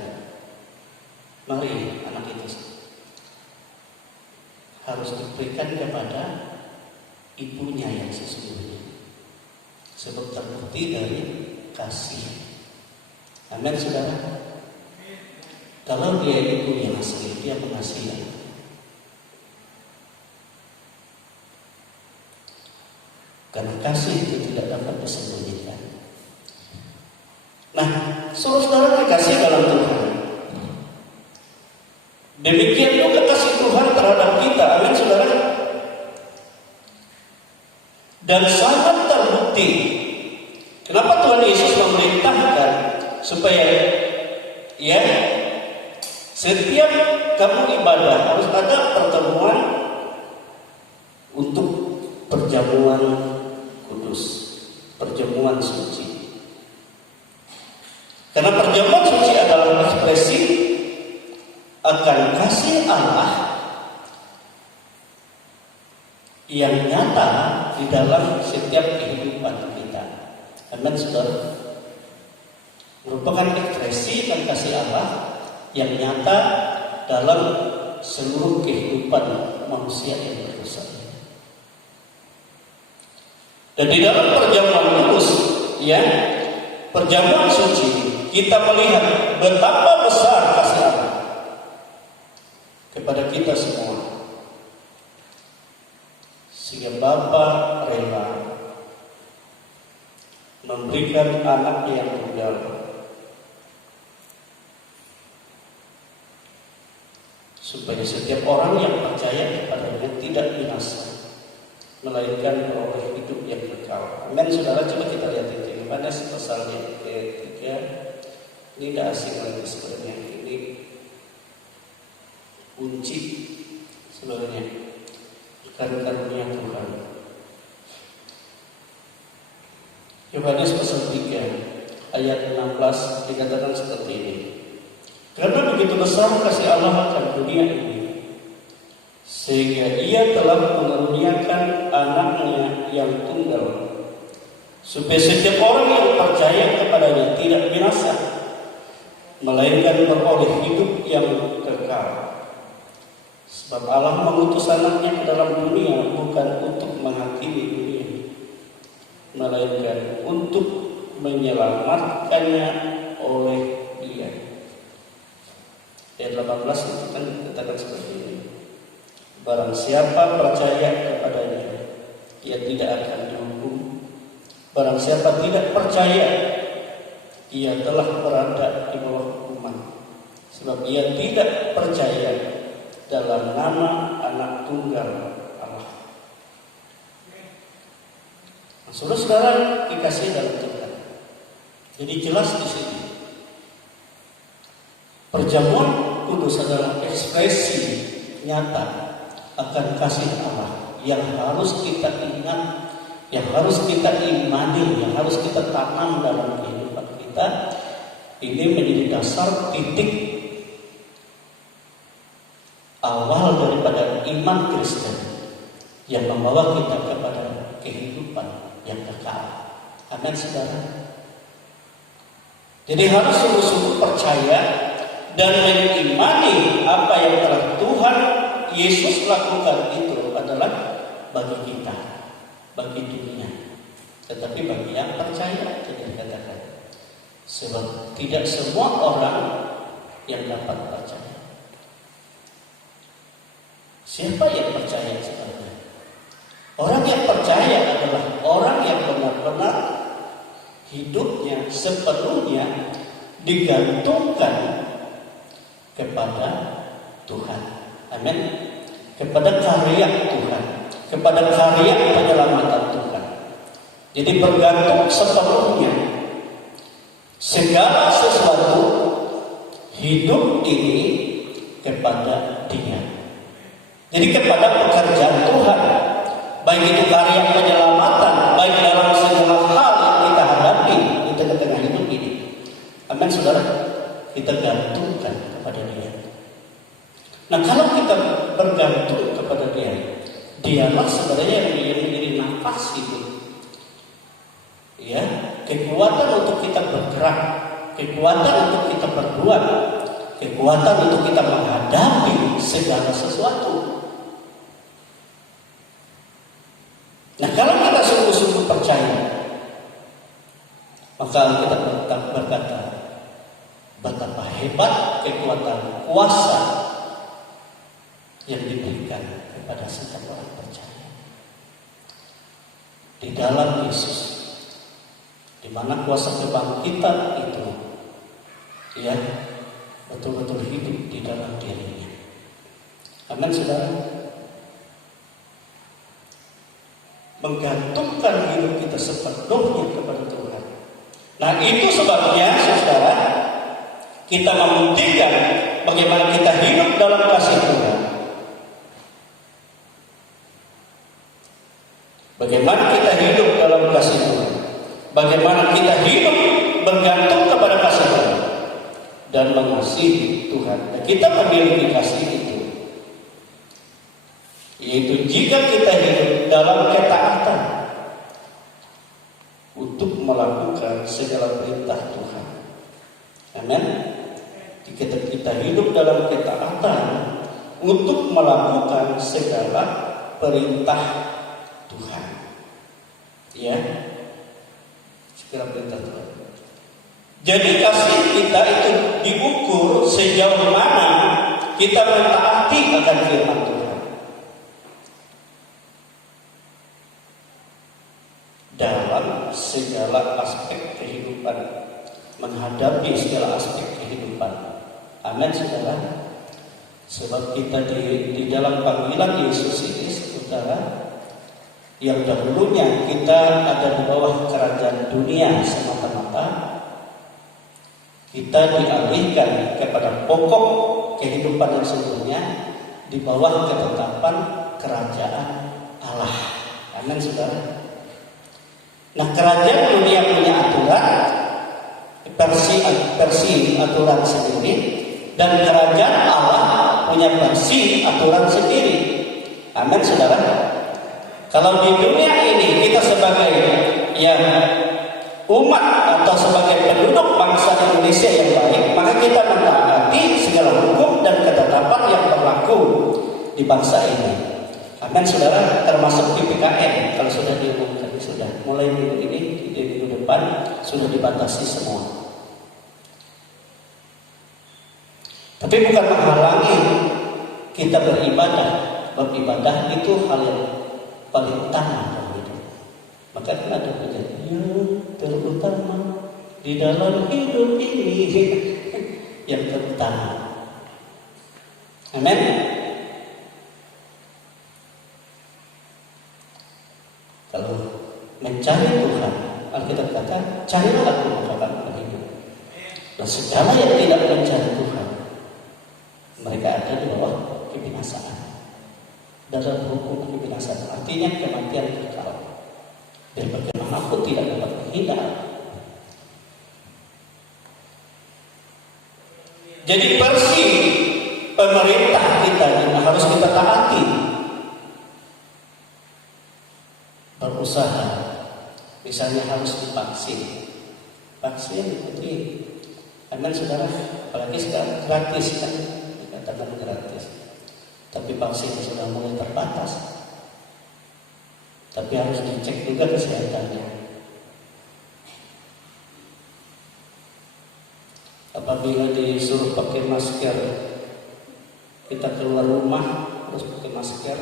mari anak itu harus diberikan kepada ibunya yang sesungguhnya, sebab terbukti dari kasih. Amin, saudara. Kalau dia ibu yang asli, dia mengasihi. Karena kasih itu tidak dapat disembunyikan. Nah, saudara dikasih dalam Tuhan. Demikian juga kasih Tuhan terhadap kita, amin saudara. Dan sangat terbukti. Kenapa Tuhan Yesus memerintahkan supaya ya setiap kamu ibadah harus ada pertemuan untuk perjamuan kudus, perjamuan suci. Karena perjamuan suci adalah ekspresi akan kasih Allah yang nyata di dalam setiap kehidupan kita. Amin, saudara. Merupakan ekspresi dan kasih Allah yang nyata dalam seluruh kehidupan manusia yang berdosa. Dan di dalam perjamuan kudus, ya, perjamuan suci, kita melihat betapa besar kasih Allah kepada kita semua, sehingga Bapa rela memberikan anaknya yang tunggal, supaya setiap orang yang percaya kepadanya tidak binasa, melainkan beroleh hidup yang kekal. Amin, saudara. Coba kita lihat itu Yohanes pasal yang ketiga. Ini tidak asing lagi sebenarnya. Ini kunci sebenarnya, karunia Tuhan. Yohanes pasal 3 ayat 16 dikatakan seperti ini. Karena begitu besar kasih Allah akan dunia ini, sehingga Ia telah mengaruniakan anaknya yang tunggal, supaya setiap orang yang percaya kepadanya tidak binasa, melainkan beroleh hidup yang kekal. Sebab Allah mengutus anaknya ke dalam dunia bukan untuk menghakimi dunia, melainkan untuk menyelamatkannya oleh Dia. Ayat 18 itu kan dikatakan seperti ini. Barang siapa percaya kepadanya, ia tidak akan dihukum. Barang siapa tidak percaya, ia telah berada di bawah hukuman, sebab ia tidak percaya dalam nama Anak Tunggal Allah. Nah, saudara-saudara dikasih dalam Tuhan. Jadi jelas di sini, perjamuan kudus adalah ekspresi nyata akan kasih Allah yang harus kita ingat, yang harus kita imani, yang harus kita tanam dalam kehidupan kita. Ini menjadi dasar titik awal daripada iman Kristen yang membawa kita kepada kehidupan yang kekal. Amin, saudara. Jadi harus sungguh-sungguh percaya dan mengimani apa yang telah Tuhan Yesus lakukan itu adalah bagi kita, bagi dunia. Tetapi bagi yang percaya, jadi katakan, sebab tidak semua orang yang dapat percaya. Siapa yang percaya sebenarnya? Orang yang percaya adalah orang yang benar-benar hidupnya sepenuhnya digantungkan kepada Tuhan. Amin. Kepada karya Tuhan, kepada karya penyelamatan Tuhan. Jadi bergantung sepenuhnya segala sesuatu hidup ini kepada Dia. Jadi kepada pekerjaan Tuhan, baik itu karya penyelamatan, baik dalam segala hal yang kita hadapi di tengah-tengah hidup ini. Amin, saudara. Kita gantungkan kepada Dia. Nah, kalau kita bergantung kepada Dia, Dialah sebenarnya yang menjadi nafas hidup. Ya, kekuatan untuk kita bergerak, kekuatan untuk kita berbuat, kekuatan untuk kita menghadapi segala sesuatu. Nah, kalau kita sungguh-sungguh percaya, maka kita berkata, betapa hebat kekuatan kuasa yang diberikan kepada setiap orang percaya di dalam Yesus, di mana kuasa kebangkitan itu ya betul-betul hidup di dalam dirinya. Amin, saudara. Menggantungkan hidup kita sepenuhnya kepada Tuhan. Nah, itu sebabnya saudara, kita mementingkan bagaimana kita hidup dalam kasih Tuhan. Bagaimana kita hidup dalam kasih Tuhan. Bagaimana kita hidup bergantung kepada kasih Tuhan dan mengasihi Tuhan. Dan kita memiliki kasih itu, yaitu jika kita hidup dalam ketaatan untuk melakukan segala perintah Tuhan. Amin. Jika kita hidup dalam ketaatan untuk melakukan segala perintah Tuhan. Ya, segala perintah Tuhan. Jadi kasih kita itu diukur sejauh mana kita mentaati akan firman Tuhan. Dalam segala aspek kehidupan, menghadapi segala aspek kehidupan. Amin, saudara. Sebab kita di dalam panggilan Yesus ini, saudara, yang dahulunya kita ada di bawah kerajaan dunia semata-mata, kita dialihkan kepada pokok kehidupan yang sesungguhnya di bawah ketetapan kerajaan Allah. Amin, saudara. Nah, kerajaan dunia punya aturan, versi aturan sendiri, dan kerajaan Allah punya versi aturan sendiri. Amin, saudara. Kalau di dunia ini kita sebagai yang umat atau sebagai penduduk bangsa Indonesia yang baik, maka kita mentaati segala hukum dan ketetapan yang berlaku di bangsa ini. Amin, saudara. Termasuk PPKM kalau sudah diumumkan, sudah mulai minggu ini, di minggu depan sudah dibatasi semua. Tapi bukan menghalangi kita beribadah. Beribadah itu hal yang paling utama dalam hidup. Maka ada perjanjian terutama di dalam hidup ini yang terutama. Amin. Kalau mencari Tuhan, Alkitab kata, carilah aku maka akan hidup. Dan segala yang tidak mencari Tuhan, mereka ada di bawah kebinasaan. Dalam hukum kebinasaan, artinya kematian kekal. Dan bagaimanapun tidak dapat menghindar. Jadi versi pemerintah kita yang harus kita taati. Berusaha, misalnya harus divaksin. Vaksin itu, amin, saudara. Apalagi sekarang gratis kan, dikatakan gratis. Tapi vaksin sudah mulai terbatas. Tapi harus dicek juga kesehatannya. Apabila disuruh pakai masker, kita keluar rumah harus pakai masker.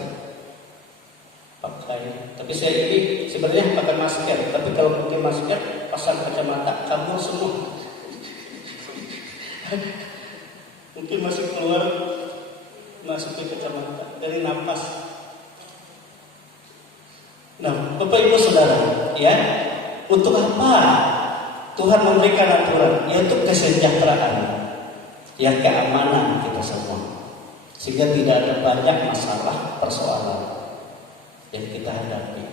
Pakai. Tapi saya ini sebenarnya pakai masker. Tapi kalau pakai masker, pasang kacamata, kamu semua. Mungkin masih keluar, masuk ke kacamata dari nafas. Nah, Bapak Ibu Saudara, ya, untuk apa Tuhan memberikan aturan? Yaitu kesejahteraan, yang keamanan kita semua, sehingga tidak ada banyak masalah persoalan yang kita hadapi.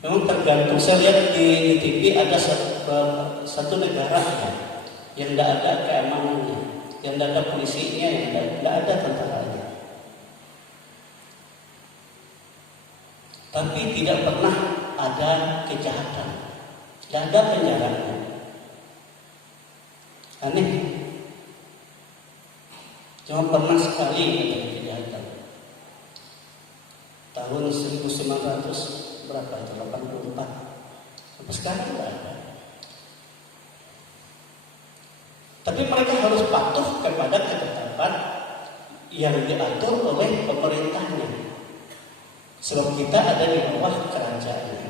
Memang tergantung. Saya lihat di TV ada satu negara yang tidak ada keamanannya, yang tidak ada polisinya, yang tidak ada tentaranya. Tapi tidak pernah ada kejahatan, tidak ada penjarahan. Aneh. Cuma pernah sekali ada kejahatan. Tahun 1900 berapa itu? 84. Sampai sekarang tidak ada. Tapi mereka harus patuh kepada ketetapan yang diatur oleh pemerintahnya. Sebab kita ada di bawah kerajaannya.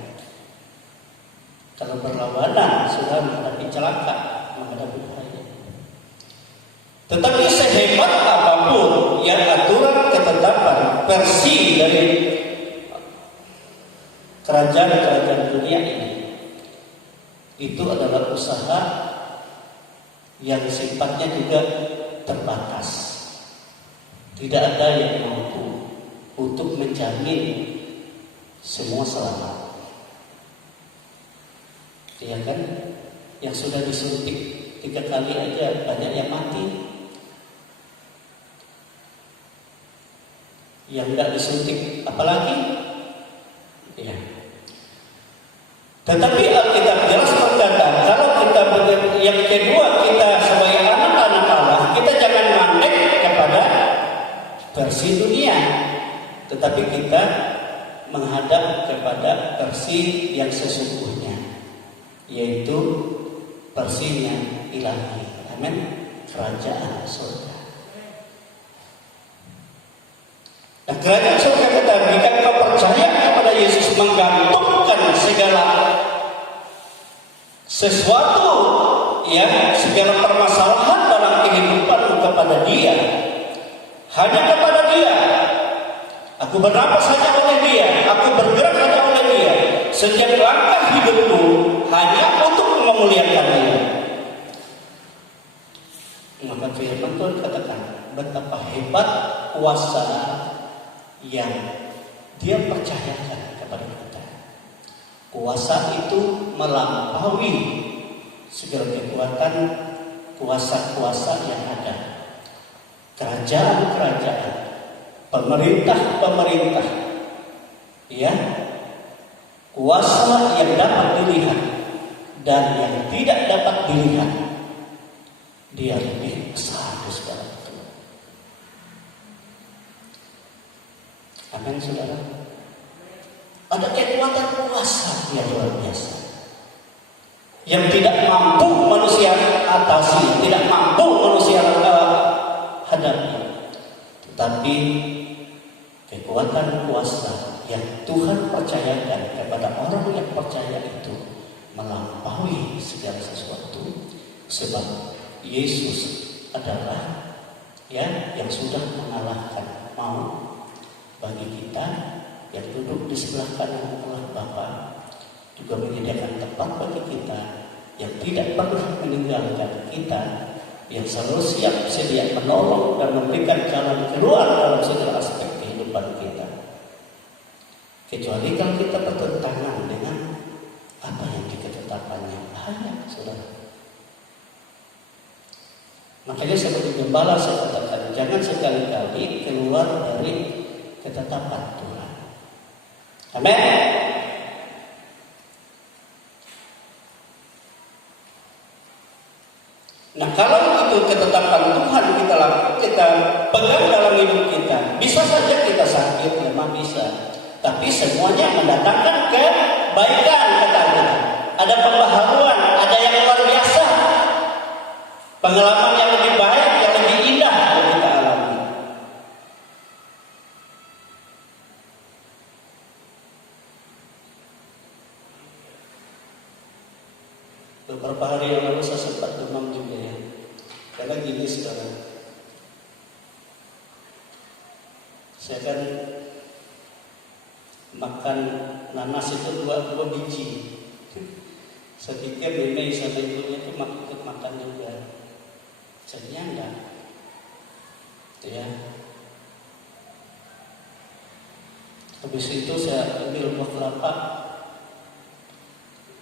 Kalau berlawanan sudah menghadapi celaka, menghadapi bahaya. Tetapi sehebat apapun yang aturan ketetapan versi dari kerajaan-kerajaan dunia ini, itu adalah usaha yang sifatnya juga terbatas. Tidak ada yang mampu untuk menjamin semua selamat. Ya kan? Yang sudah disuntik 3 kali aja banyak yang mati. Yang tidak disuntik apalagi? Ya. Tetapi Alkitab jelas berkata, kalau kita yang kedua, kita sebagai anak-anak Allah, kita jangan mandek kepada versi dunia, tetapi kita menghadap kepada versi yang sesungguhnya, yaitu bersihnya ilahi. Amin. Kerajaan surga. Nah, kerajaan surga kita jika kau percaya kepada Yesus, menggantungkan segala sesuatu, ya, segala permasalahan dalam kehidupan kepada Dia, hanya kepada Dia. Aku bernapas hanya oleh Dia, aku bergerak hanya oleh Dia. Setiap langkah hidupku hanya untuk memuliakan Dia. Maka firman Tuhan katakan betapa hebat kuasa yang Dia percayakan kepada kita. Kuasa itu melampaui segala kekuatan kuasa-kuasa yang ada. Kerajaan-kerajaan, pemerintah-pemerintah, ya, kuasa yang dapat dilihat dan yang tidak dapat dilihat, Dia lebih besar dari segala itu. Amin, saudara. Ada kekuatan kuasa yang luar biasa, yang tidak mampu manusia atasi, tidak mampu manusia hadapi. Tetapi kekuatan kuasa yang Tuhan percayakan kepada orang yang percaya itu melampaui segala sesuatu, sebab Yesus adalah, ya, yang sudah mengalahkan maut. Bagi kita yang duduk di sebelah kanan Allah Bapa juga menyediakan tempat bagi kita yang tidak pernah meninggalkan kita, yang selalu siap sedia menolong dan memberikan jalan keluar dalam segala aspek kehidupan kita. Kecuali kalau kita bertentangan dengan apa yang ketetapannya, banyak, saudara. Makanya seperti gembala saya katakan, jangan sekali-kali keluar dari ketetapan Tuhan. Amin. Nah, kalau itu ketetapan Tuhan kita pegang dalam hidup kita, bisa saja kita sakit, memang bisa. Tapi semuanya mendatangkan kebaikan, kata kita. Ada pembaharuan, ada yang luar biasa, pengalaman yang lebih baik, yang lebih indah yang kita alami. Beberapa hari yang lalu saya sempat demam juga, ya. Karena gini, saudara, saya kan makan nanas itu dua biji. Saya pikir Bime sama ibunya itu ikut makan juga. Jadinya enggak. Itu, ya. Habis itu saya ambil buah kelapa.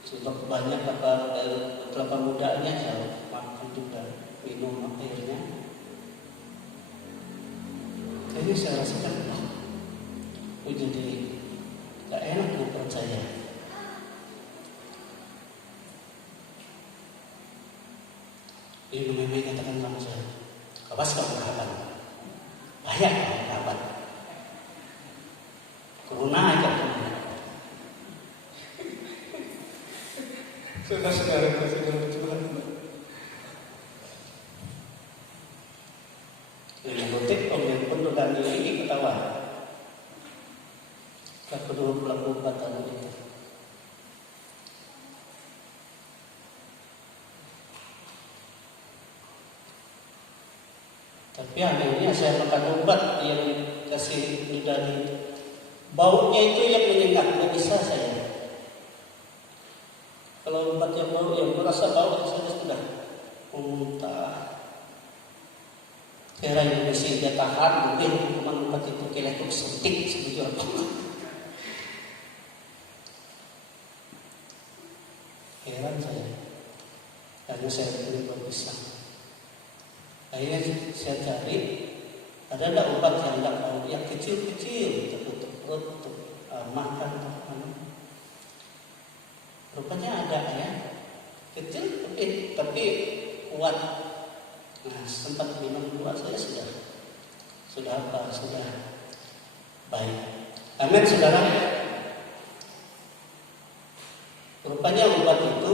Sebab banyak kelapa mudanya saya makan juga, minum airnya. Jadi saya rasakan, jadi gak enak nih percaya. Ibu Meme katakan sama saya, awas kamu kapan? Banyak kapan? Corona aja. Saudara-saudara Tuhan, yang gotik yang pendudukan ini ketawa. Kedua pelaku batal itu. Tapi anehnya saya makan obat yang kasih dari baunya itu yang menyengat, nggak bisa saya. Kalau obat yang bau, yang merasa bau saya sudah muntah. Kira yang masih dia tahan, mungkin memang obat itu kira itu suntik seperti apa? Heran saya, karena saya beli pisang. Akhirnya saya cari, ada obat yang tidak bau, yang kecil-kecil, untuk perut, untuk makan. Rupanya ada, ya, kecil tapi kuat. Nah, sempat minum dua saya sudah baik. Amin, saudara. Rupanya obat itu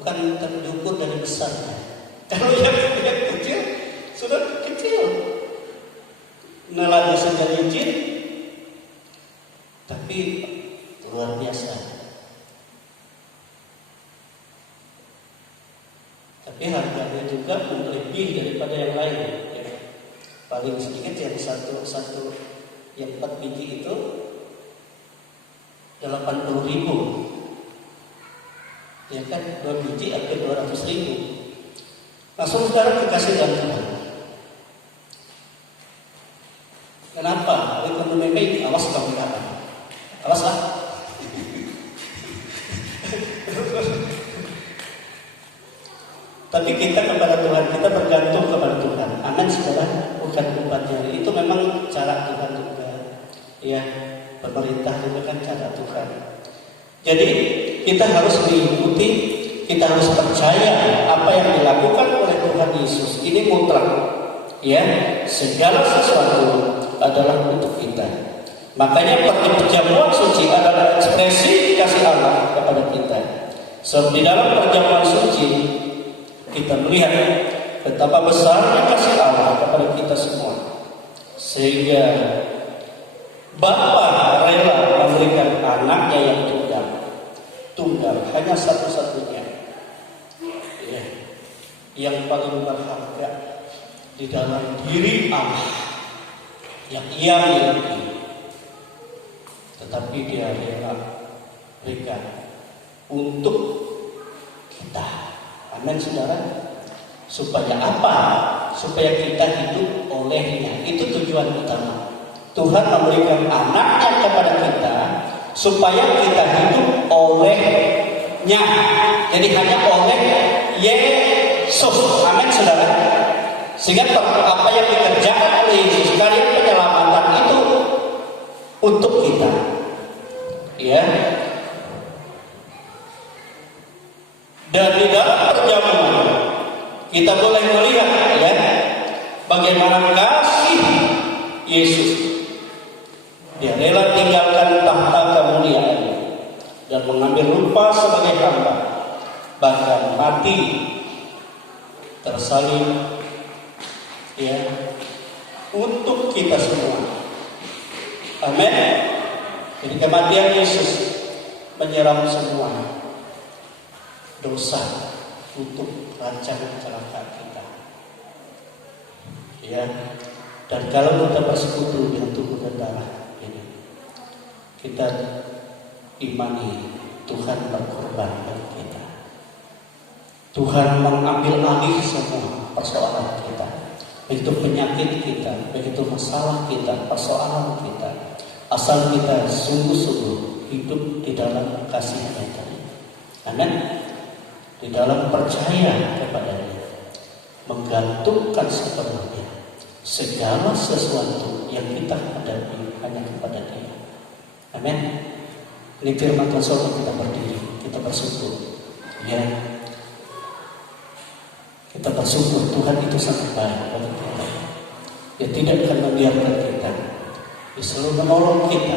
bukan terukur dari besarnya. Kalau yang kecil sudah kecil, nelannya saja licin, tapi luar biasa. Tapi harganya juga lebih daripada yang lain. Ya. Paling sedikit yang satu yang 4 biji itu 80.000. Ya kan, 2 biji hampir 200.000. Langsung sekarang dikasih dalam Tuhan. Kenapa? Ekonomi baik, awas kamu dapat. Awas lah. Tapi kita kepada Tuhan, kita bergantung kepada Tuhan. Amin, saudara. Bukan tempatnya. Itu memang cara Tuhan juga. Ya, pemerintah juga kan cara Tuhan. Jadi kita harus mengikuti, kita harus percaya apa yang dilakukan oleh Tuhan Yesus. Ini mutlak. Ya, segala sesuatu adalah untuk kita. Makanya perjamuan suci adalah ekspresi kasih Allah kepada kita. Sebab di dalam perjamuan suci kita melihat betapa besarnya kasih Allah kepada kita semua, sehingga Bapa rela memberikan anaknya yang tunggal, hanya satu-satunya, ya, yang paling berharga di dalam diri Allah yang Ia miliki, tetapi Dia rela berikan untuk kita. Amin, saudara. Supaya apa? Supaya kita hidup olehnya. Itu tujuan utama. Tuhan memberikan anaknya kepada kita supaya kita hidup olehnya. Jadi hanya oleh Yesus. Amin, saudara. Sehingga apa yang dikerjakan oleh Yesus, karya penyelamatan itu untuk kita. Ya. Dan di dalam perjamuan kita boleh melihat, ya, bagaimana kasih Yesus. Dia rela tinggalkan tahta kemuliaannya dan mengambil rupa sebagai hamba, bahkan mati tersalib, ya, untuk kita semua. Amin. Jadi kematian Yesus menyeram semua dosa untuk rancangan celaka kita. Ya. Dan kalau kita bersekutu dengan tubuh dan darah ini, kita imani Tuhan berkorban bagi kita. Tuhan mengambil alih semua persoalan kita, begitu penyakit kita, begitu masalah kita, persoalan kita, asal kita sungguh-sungguh hidup di dalam kasih-Nya tadi. Amin. Di dalam percaya kepada-Nya, menggantungkan sepenuhnya segala sesuatu yang kita hadapi hanya kepada Dia. Amin. Ini firman Tuhan, kita berdiri, kita bersyukur. Ya, kita bersyukur Tuhan itu sangat baik bagi kita. Dia tidak akan membiarkan kita. Dia selalu menolong kita.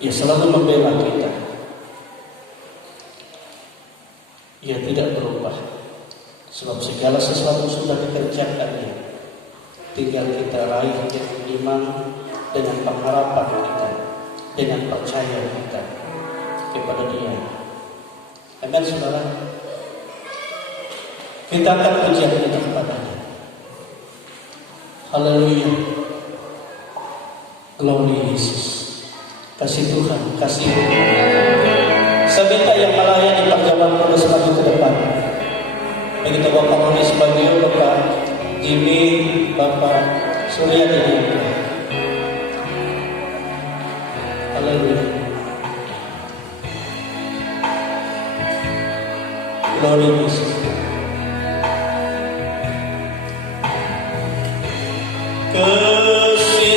Dia selalu membela kita. Dia tidak berubah. Sebab segala sesuatu sudah dikerjakannya. Tinggal kita raih dengan iman, dengan pengharapan kita, dengan percaya kita kepada Dia. Amin, saudara. Kita akan pujian kita kepada-Nya. Haleluya. Glory Yesus. Kasih Tuhan, kasih Tuhan. Saya minta yang melayani perjamuan kudus maju ke depan. Begitu Bapak Ronis Bagio, Bapak Jimmy, Bapak Surya Dini. Haleluya. Glory Yesus. Kasih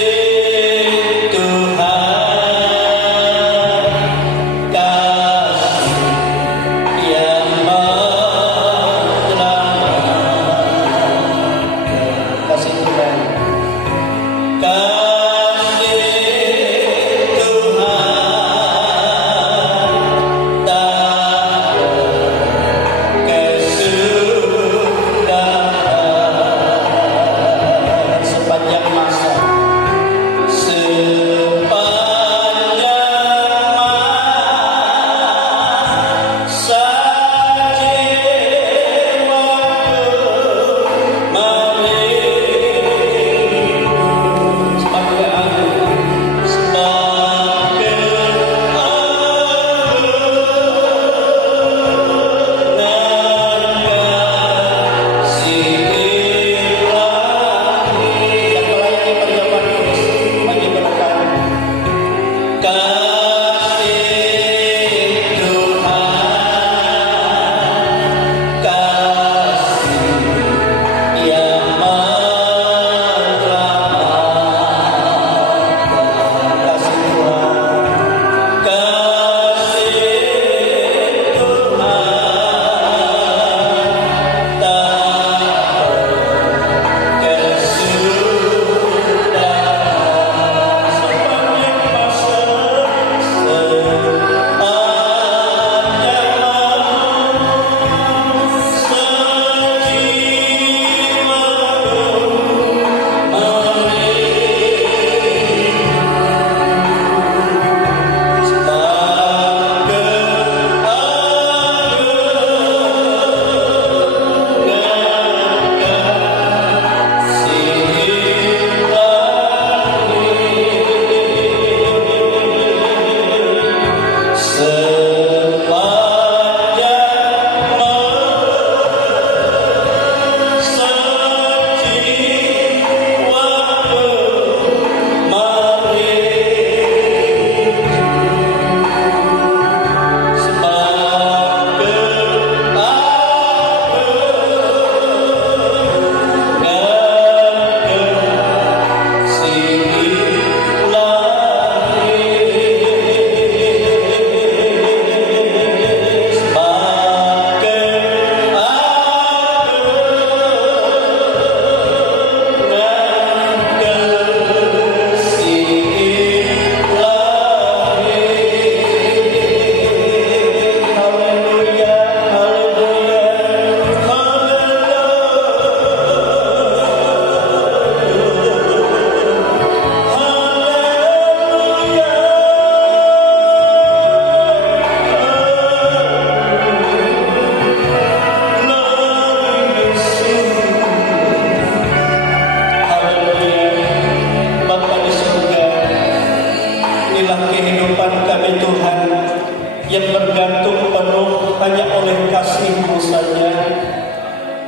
bergantung penuh hanya oleh kasih-Mu saja,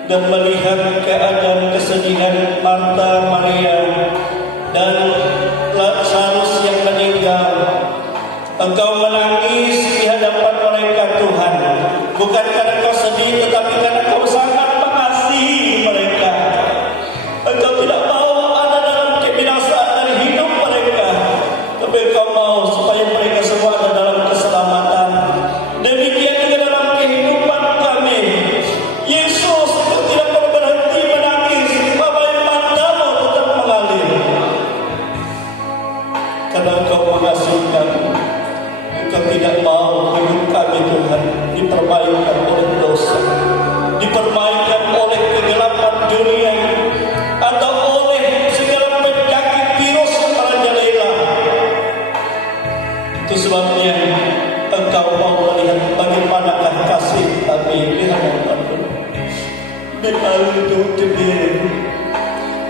dan melihat keadaan kesedihan Marta, Maria, dan Lazarus yang meninggal, Engkau menangis di hadapan mereka Tuhan, bukan karena Engkau sedih, tetapi karena Engkau sangat mengasihi mereka. Engkau tidak mau ada dalam kebinasaan dari hidup mereka, tapi Engkau mau supaya mereka semua ada dalam keselamatan. Demikian juga dalam kehidupan kami. Yesus, Engkau tidak perlu berhenti menangis, sebab air matamu tetap mengalir, karena Engkau mengasihi kami. Engkau tidak mau hidup kami Tuhan dipermainkan oleh dosa, dipermainkan oleh kegelapan dunia, atau oleh segala penyakit virus merajalela. Itu sebabnya Engkau mau melihat bagaimanakah kasih kami di hadapan-Mu. Berlalu demi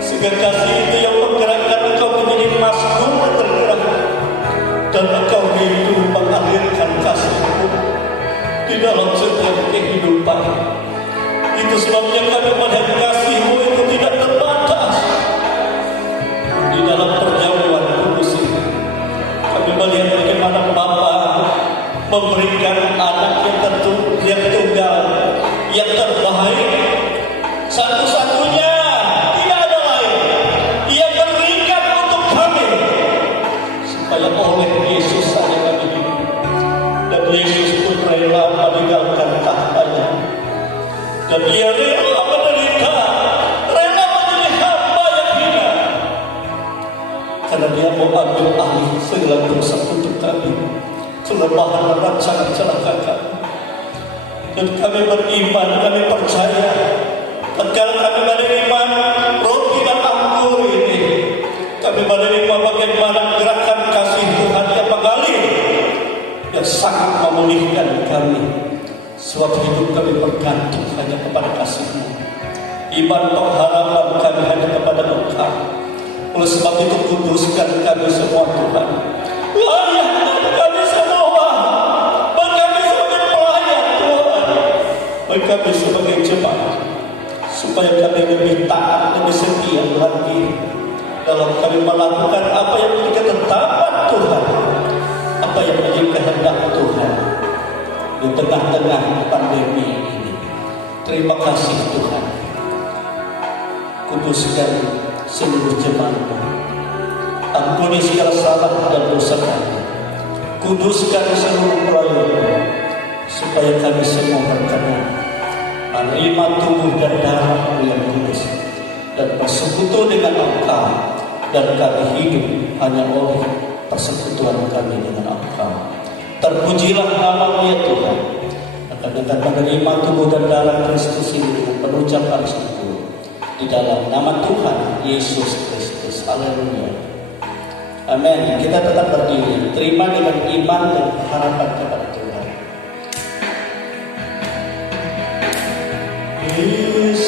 segala kasih itu yang menggerakkan Engkau menjadi mazmur tergerak, dan Engkau hidup mengalirkan kasih-Mu di dalam setiap kehidupan. Itu sebabnya kami melihat kasih-Mu itu tidak terbatas di dalam perjamuan kudus ini. Kami melihat bagaimana Bapa memberikan anak yang tunggal, yang terbaik, satu-satunya, tidak ada lain. Ia berikan untuk kami, supaya oleh Yesus saja kami hidup. Dan Yesus pun rela meninggalkan tahtanya, dan Ia rela menderita, rela menjadi hamba yang hina, karena Dia mau ambil alih segala dosa untuk kami, kelemahan dan rancangan celaka kami. Dan kami beriman, kami percaya, tatkala kami menerima roti dan anggur ini, kami menerima bagaimana gerakan kasih Tuhan yang mengalir, yang sangat memulihkan kami. Sebab hidup kami bergantung hanya kepada kasih-Mu. Iman pengharapan kami hanya kepada Engkau. Oleh sebab itu kuduskan kami semua Tuhan. Layakkan kami semua, baik kami sebagai pelayan Tuhan, baik kami sebagai jemaat, supaya kami lebih taat, lebih setia lagi dalam kami melakukan apa yang menjadi ketetapan Tuhan, apa yang menjadi kehendak Tuhan di tengah-tengah pandemi ini. Terima kasih Tuhan. Kuduskan seluruh jemaat-Mu, ampuni segala salah dan dosa kami, kuduskan seluruh pelayan-Mu, supaya kami semua berkenan menerima tubuh dan darah-Mu yang kudus, dan bersekutu dengan Engkau, dan kami hidup hanya oleh persekutuan kami dengan Engkau. Terpujilah nama-Mu ya Tuhan. Akan dengan menerima tubuh dan darah Kristus ini dengan penuh ucapan syukur di dalam nama Tuhan Yesus Kristus. Haleluya. Amin. Kita tetap berdiri, terima dengan iman dan harapan kepada Tuhan. Yesus.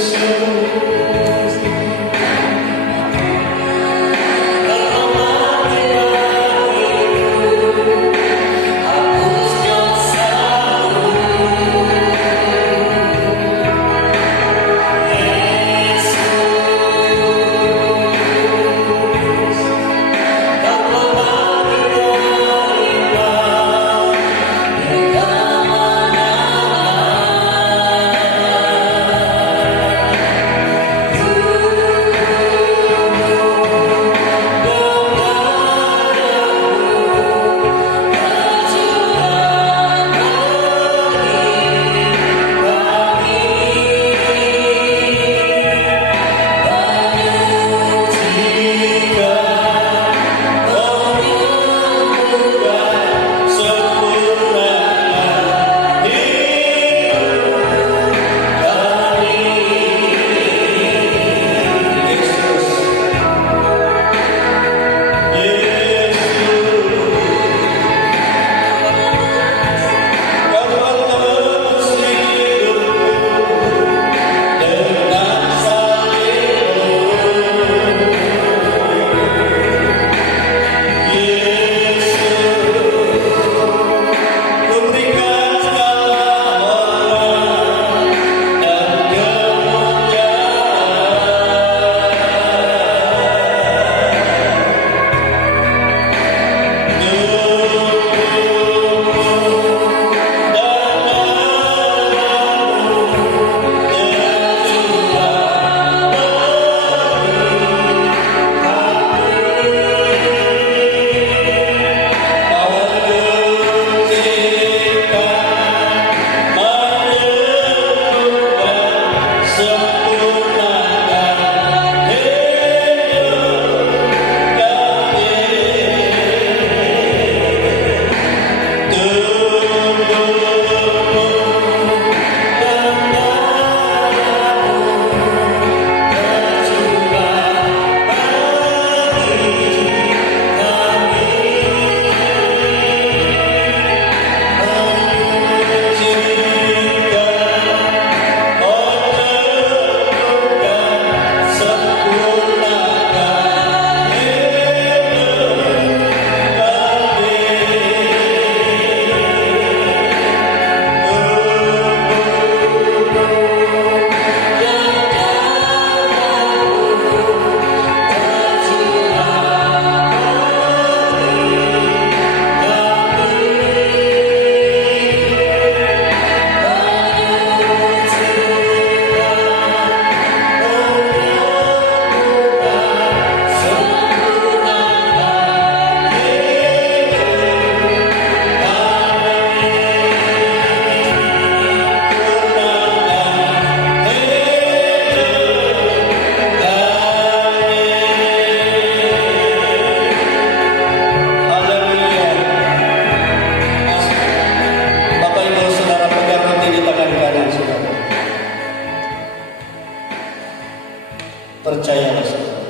Percayalah saudara,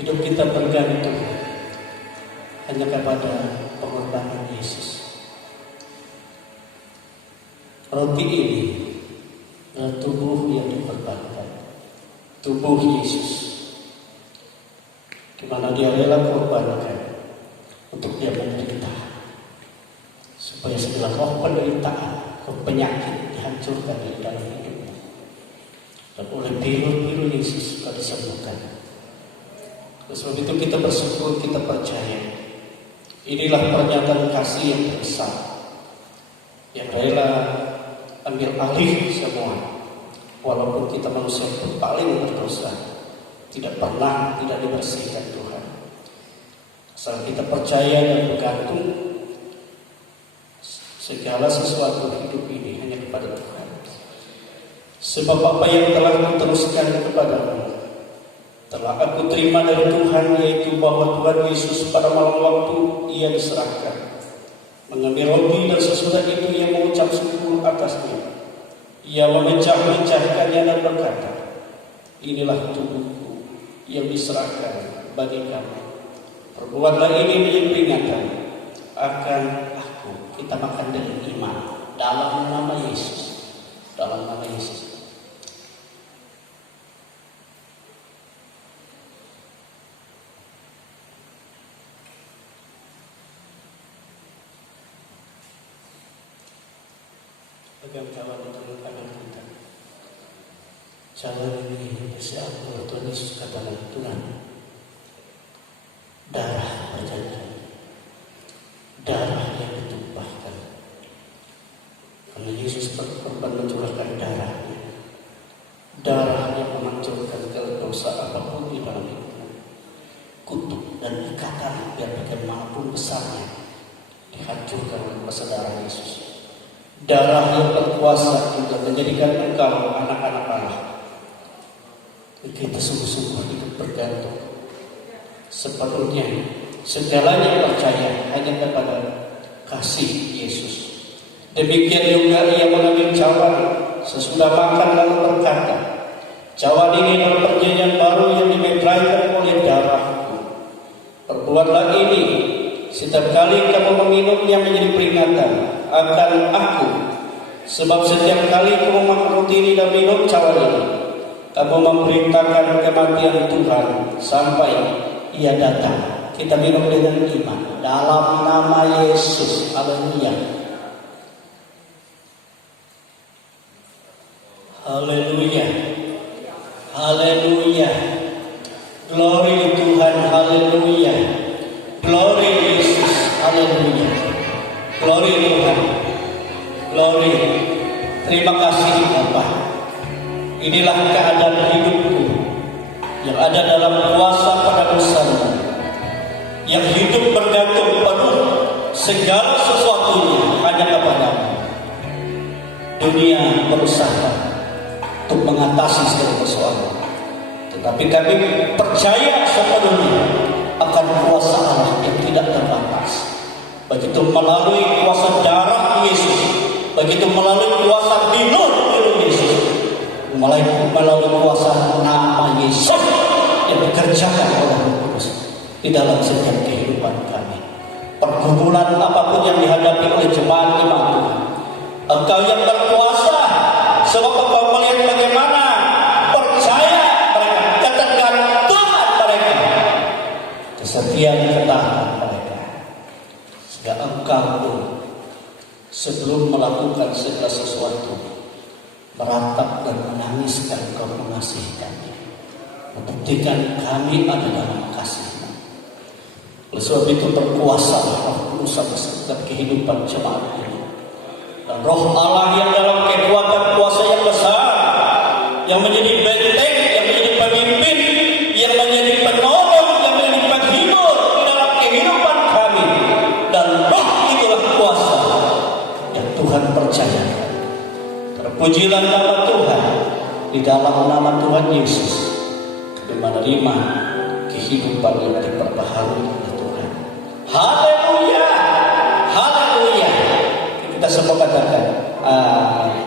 hidup kita bergantung hanya kepada pengorbanan Yesus. Roti ini adalah tubuh yang dikorbankan, tubuh Yesus, di mana Dia rela korbankan untuk Dia menderita, supaya segala roh penderitaan, roh penyakit dihancurkan di dalam hidupnya. Dan oleh biru Yesus sudah disembuhkan. Oleh sebab itu kita bersyukur, kita percaya inilah pernyataan kasih yang besar, yang rela ambil alih semua, walaupun kita manusia yang paling berdosa, tidak pernah tidak dibersihkan Tuhan. Asal kita percaya dan bergantung, segala sesuatu hidup ini hanya kepada Tuhan. Sebab apa yang telah diteruskan kepadamu telah aku terima dari Tuhan, yaitu bahwa Tuhan Yesus pada malam waktu Ia diserahkan, mengambil roti dan sesudah itu Ia mengucap syukur atasnya. Ia memecah-mecahkannya dan berkata, inilah tubuhku yang diserahkan bagi kamu. Perbuatlah ini menjadi peringatan akan aku. Kita makan dengan iman dalam nama Yesus. Dalam nama Yesus. Pegang cawan itu tangan kita. Cawan ini siapa? Tuhan Yesus katakan, Tuhan, darah perjanjian, darah yang ditumpahkan. Karena Yesus berkorban mencurahkan darahnya, darah yang menghancurkan segala dosa apapun di dalam hidupnya. Kutuk dan ikatan biar bagaimanapun besarnya dihancurkan oleh kuasa darah Yesus. Darah yang berkuasa juga menjadikan engkau anak-anak Allah. Kita sungguh-sungguh hidup bergantung sepenuhnya, segalanya percaya hanya kepada kasih Yesus. Demikian juga Ia mengambil cawan sesudah makan lalu berkata, cawan ini adalah perjanjian baru yang dimeteraikan oleh darahku. Perbuatlah ini setiap kali kamu meminumnya menjadi peringatan akan aku. Sebab setiap kali kamu makan roti ini dan minum cawan ini, kamu memberitakan kematian Tuhan sampai Ia datang. Kita minum dengan iman dalam nama Yesus. Haleluya. Haleluya. Haleluya. Glory Tuhan. Haleluya. Glory Yesus. Haleluya. Glory Tuhan. Glory. Terima kasih Bapa. Inilah keadaan hidupku yang ada dalam kuasa pada dosa-Mu, yang hidup bergantung penuh segala sesuatunya hanya kepada-Mu. Dunia berusaha untuk mengatasi segala persoalan, tetapi kami percaya sepenuhnya akan kuasa Allah yang tidak terbatas. Begitu melalui kuasa darah Yesus, begitu melalui kuasa biru Yesus, melalui kuasa nama Yesus yang dikerjakan oleh Roh Kudus di dalam setiap kehidupan kami. Pergumulan apapun yang dihadapi oleh jemaat-jemaat Tuhan, Engkau yang berkuasa, sebab Engkau melihat bagaimana percaya mereka, ketergantungan mereka, kesetiaan ketaatan mereka, sehingga Engkau pun sebelum melakukan segala sesuatu meratap dan menangiskan Engkau mengasihikannya, membuktikan kami ada dalam kasih-Mu. Oleh sebab itu berkuasa Roh Kudus atas setiap kehidupan jemaat ini, dan Roh Allah yang dalam kekuatan kuasa yang besar, yang menjadi benteng, yang menjadi pemimpin, yang menjadi penolong, yang menjadi penghibur di dalam kehidupan kami. Dan Roh itulah kuasa yang Tuhan percayakan. Terpujilah nama Tuhan. Di dalam nama Tuhan Yesus kami menerima kehidupan yang diperbaharui oleh Tuhan. Haleluya. Haleluya. Kita semua katakan amin.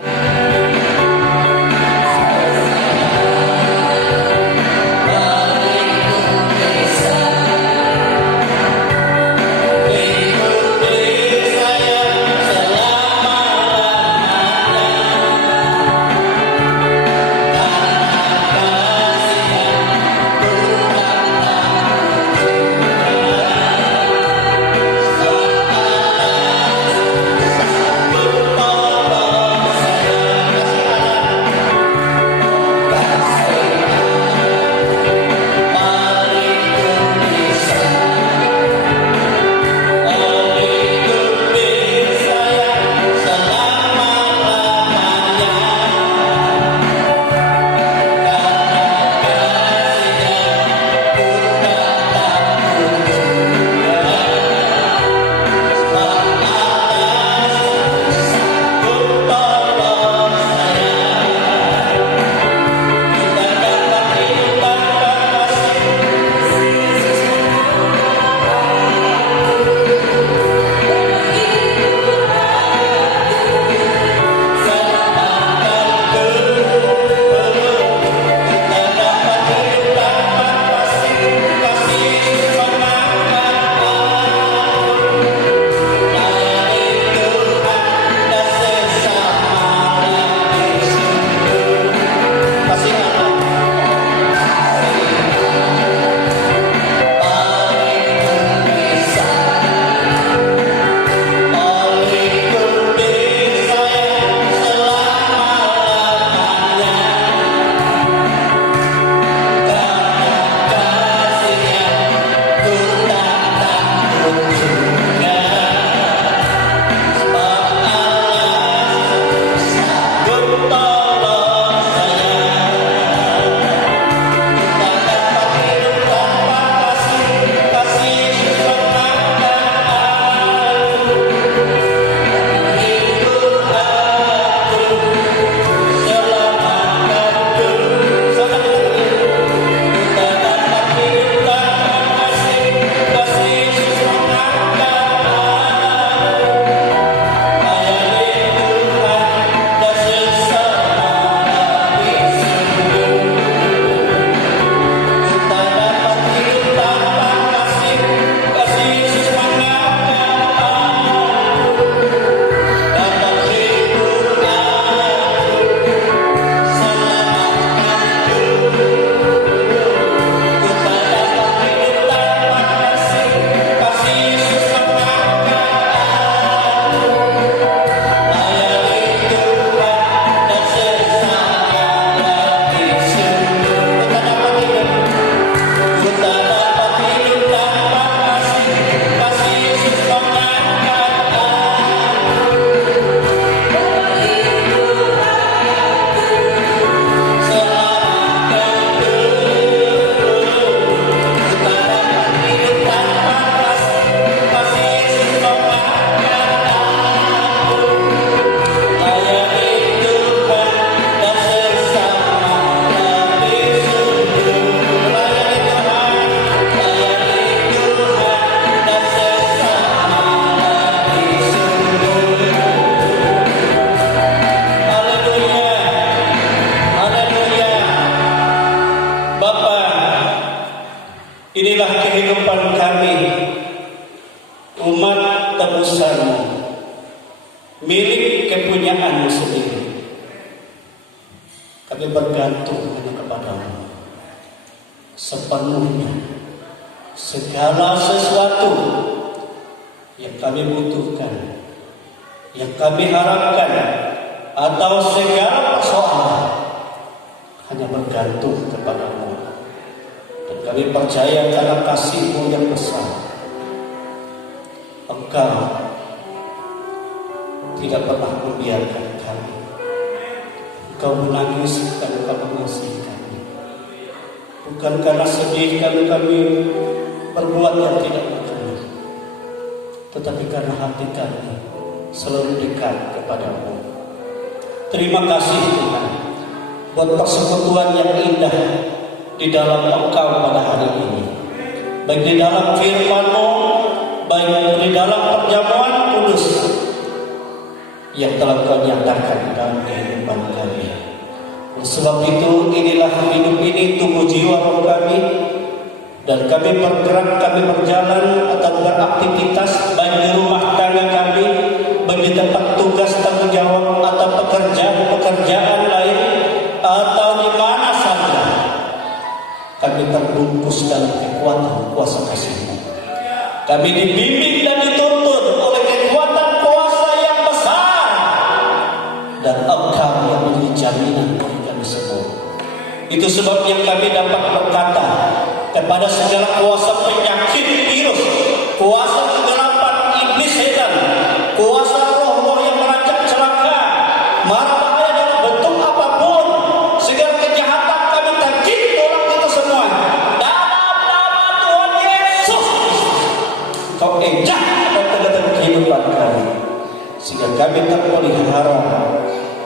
kekurniaan-Mu sendiri. Kami bergantung hanya kepada-Mu sepenuhnya. Segala sesuatu yang kami butuhkan, yang kami harapkan, atau segala persoalan hanya bergantung kepada-Mu. Dan kami percaya karena kasih-Mu yang besar, Engkau tidak pernah membiarkan kami. Engkau menangis dan Engkau mengasihi kami. Bukan karena sedih kami berbuat yang tidak benar, tetapi karena hati kami selalu dekat kepada-Mu. Terima kasih Tuhan buat persekutuan yang indah di dalam Engkau pada hari ini, baik di dalam firman-Mu, baik di dalam perjamuan kudus yang telah Kau nyatakan dalam kehidupan kami. Sebab itu inilah hidup ini, tubuh jiwa roh kami, dan kami bergerak, kami berjalan atau beraktivitas baik di rumah tangga kami, baik di tempat tugas tanggung jawab atau pekerjaan lain, atau di mana saja. Kami terbungkus dalam kekuatan kuasa kasih-Mu. Kami dibimbing dan dituntun oleh kekuatan kuasa yang besar, dan Engkau yang menjadi jaminan bagi kami semua. Itu sebabnya kami dapat berkata kepada segala kuasa penyakit virus, kuasa kegelapan iblis setan, kuasa roh-roh yang merancang celaka, mara bahaya dalam bentuk apapun, segala kejahatan kami tajik tolak itu semua. Dalam nama Tuhan Yesus, Kau ejak tengah-tengah kehidupan kami, sehingga kami terpelihara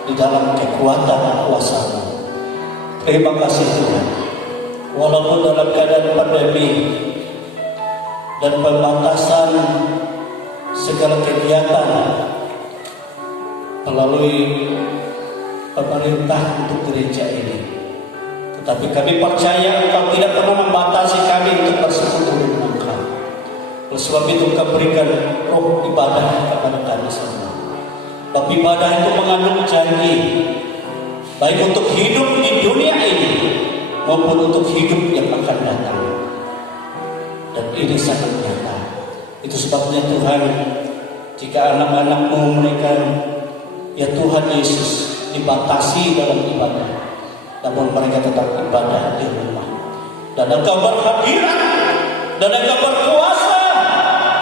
di dalam kekuatan kuasa-Mu. Terima kasih Tuhan. Walaupun dalam keadaan pandemi dan pembatasan segala kegiatan melalui pemerintah untuk gereja ini, tetapi kami percaya Engkau tidak pernah membatasi kami untuk bersekutu dengan Engkau. Oleh sebab itu Engkau berikan roh ibadah kepada kami semua. Sebab ibadah itu mengandung janji, baik untuk hidup di dunia ini maupun untuk hidup yang akan datang. Dan ini sangat nyata. Itu sebabnya Tuhan, jika anak-anak-Mu mereka, ya Tuhan Yesus, dibatasi dalam ibadah, namun mereka tetap ibadah di rumah. Dan Engkau berhadirat, dan Engkau berkuasa,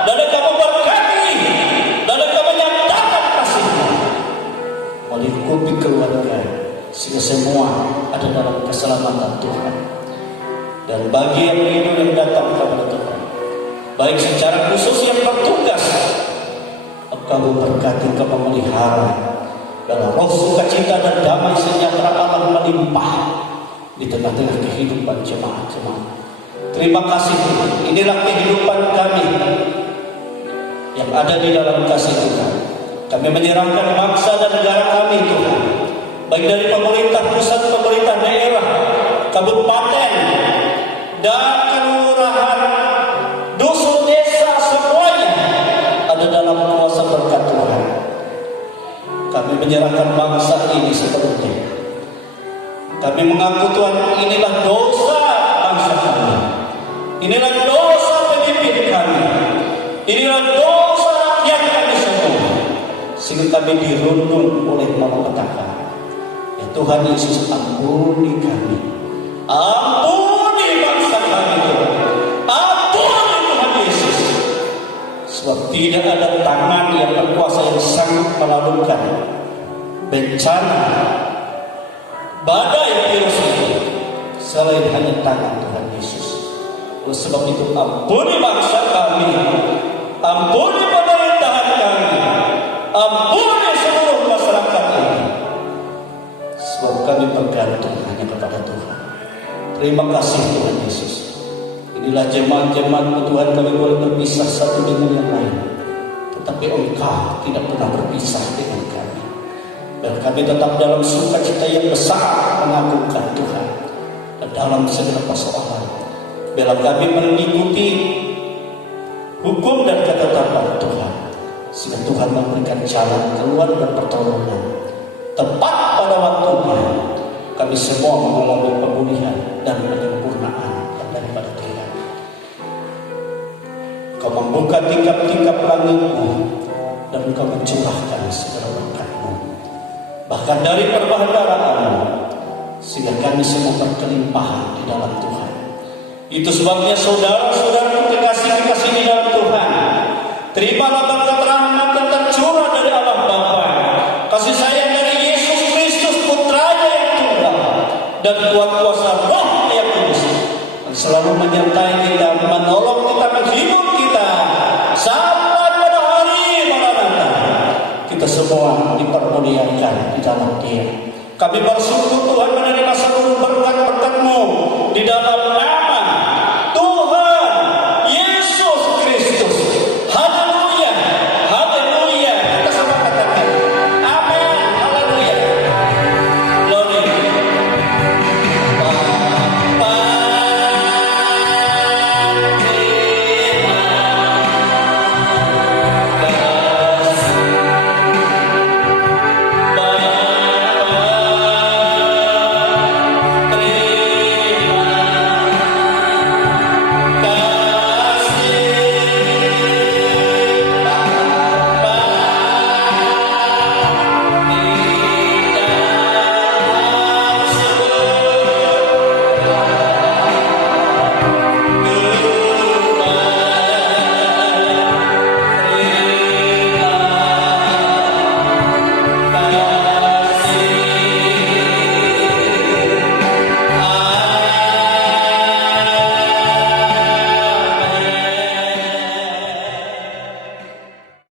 dan Engkau memberkati, dan Engkau menyatakan kasih-Mu melingkupi keluarga, sehingga semua ada dalam keselamatan Tuhan. Dan bagi yang rindu yang datang kepada Tuhan, baik secara khusus yang bertugas, Engkau memberkati, Engkau memelihara dalam roh sukacita dan damai sejahtera Allah melimpah di tengah-tengah kehidupan jemaat-jemaat. Terima kasih Tuhan. Inilah kehidupan kami yang ada di dalam kasih Tuhan. Kami menyerahkan bangsa dan negara kami Tuhan, baik dari pemerintah pusat, pemerintah daerah, kabupaten, dan kelurahan, dusun, desa, semuanya ada dalam kuasa berkat Tuhan. Kami menyerahkan bangsa ini sepenuhnya. Kami mengaku Tuhan, inilah dosa bangsa kami, inilah dosa pemimpin kami, inilah dosa rakyat kami semua, sehingga kami dirundung oleh malapetaka. Tuhan Yesus, ampuni kami, ampuni bangsa kami Tuhan, ampuni Tuhan Yesus. Sebab tidak ada tangan yang berkuasa yang sanggup melalukan bencana badai virus ini selain hanya tangan Tuhan Yesus. Oleh sebab itu ampuni bangsa kami, ampuni pemerintahan kami, ampuni seluruh masyarakat ini. Sebab kami bergantung hanya kepada Tuhan. Terima kasih Tuhan Yesus. Inilah jemaat-jemaat Tuhan, kami boleh berpisah satu dengan yang lain, tetapi Engkau tidak pernah berpisah dengan kami. Dan kami tetap dalam sukacita yang besar mengagungkan Tuhan. Dan dalam segala persoalan, bila kami mengikuti hukum dan ketetapan Tuhan, sehingga Tuhan memberikan jalan keluar dan pertolongan. Tepat pada waktunya kami semua mengalami pemulihan dan penyempurnaan daripada Tuhan. Kau membuka tingkap-tingkap langitmu dan Kau mencurahkan segala berkat-Mu, bahkan dari perbendaharaan-Mu, sehingga kami semua berkelimpahan di dalam Tuhan. Itu sebabnya saudara-saudara kekasih-kekasih di dalam Tuhan, terimalah berkat rahmat yang tercurah dari Allah Bapa, kasih sayang dari Yesus Kristus Putranya yang tunggal, dan kuat kuasa Roh yang kudus yang selalu menyertai kita, menolong kita, menghibur kita sampai pada hari Maranatha. Kita semua dipermuliakan di dalam Dia. Kami bersyukur Tuhan menerima seluruh berkat-berkat-Mu di dalam nama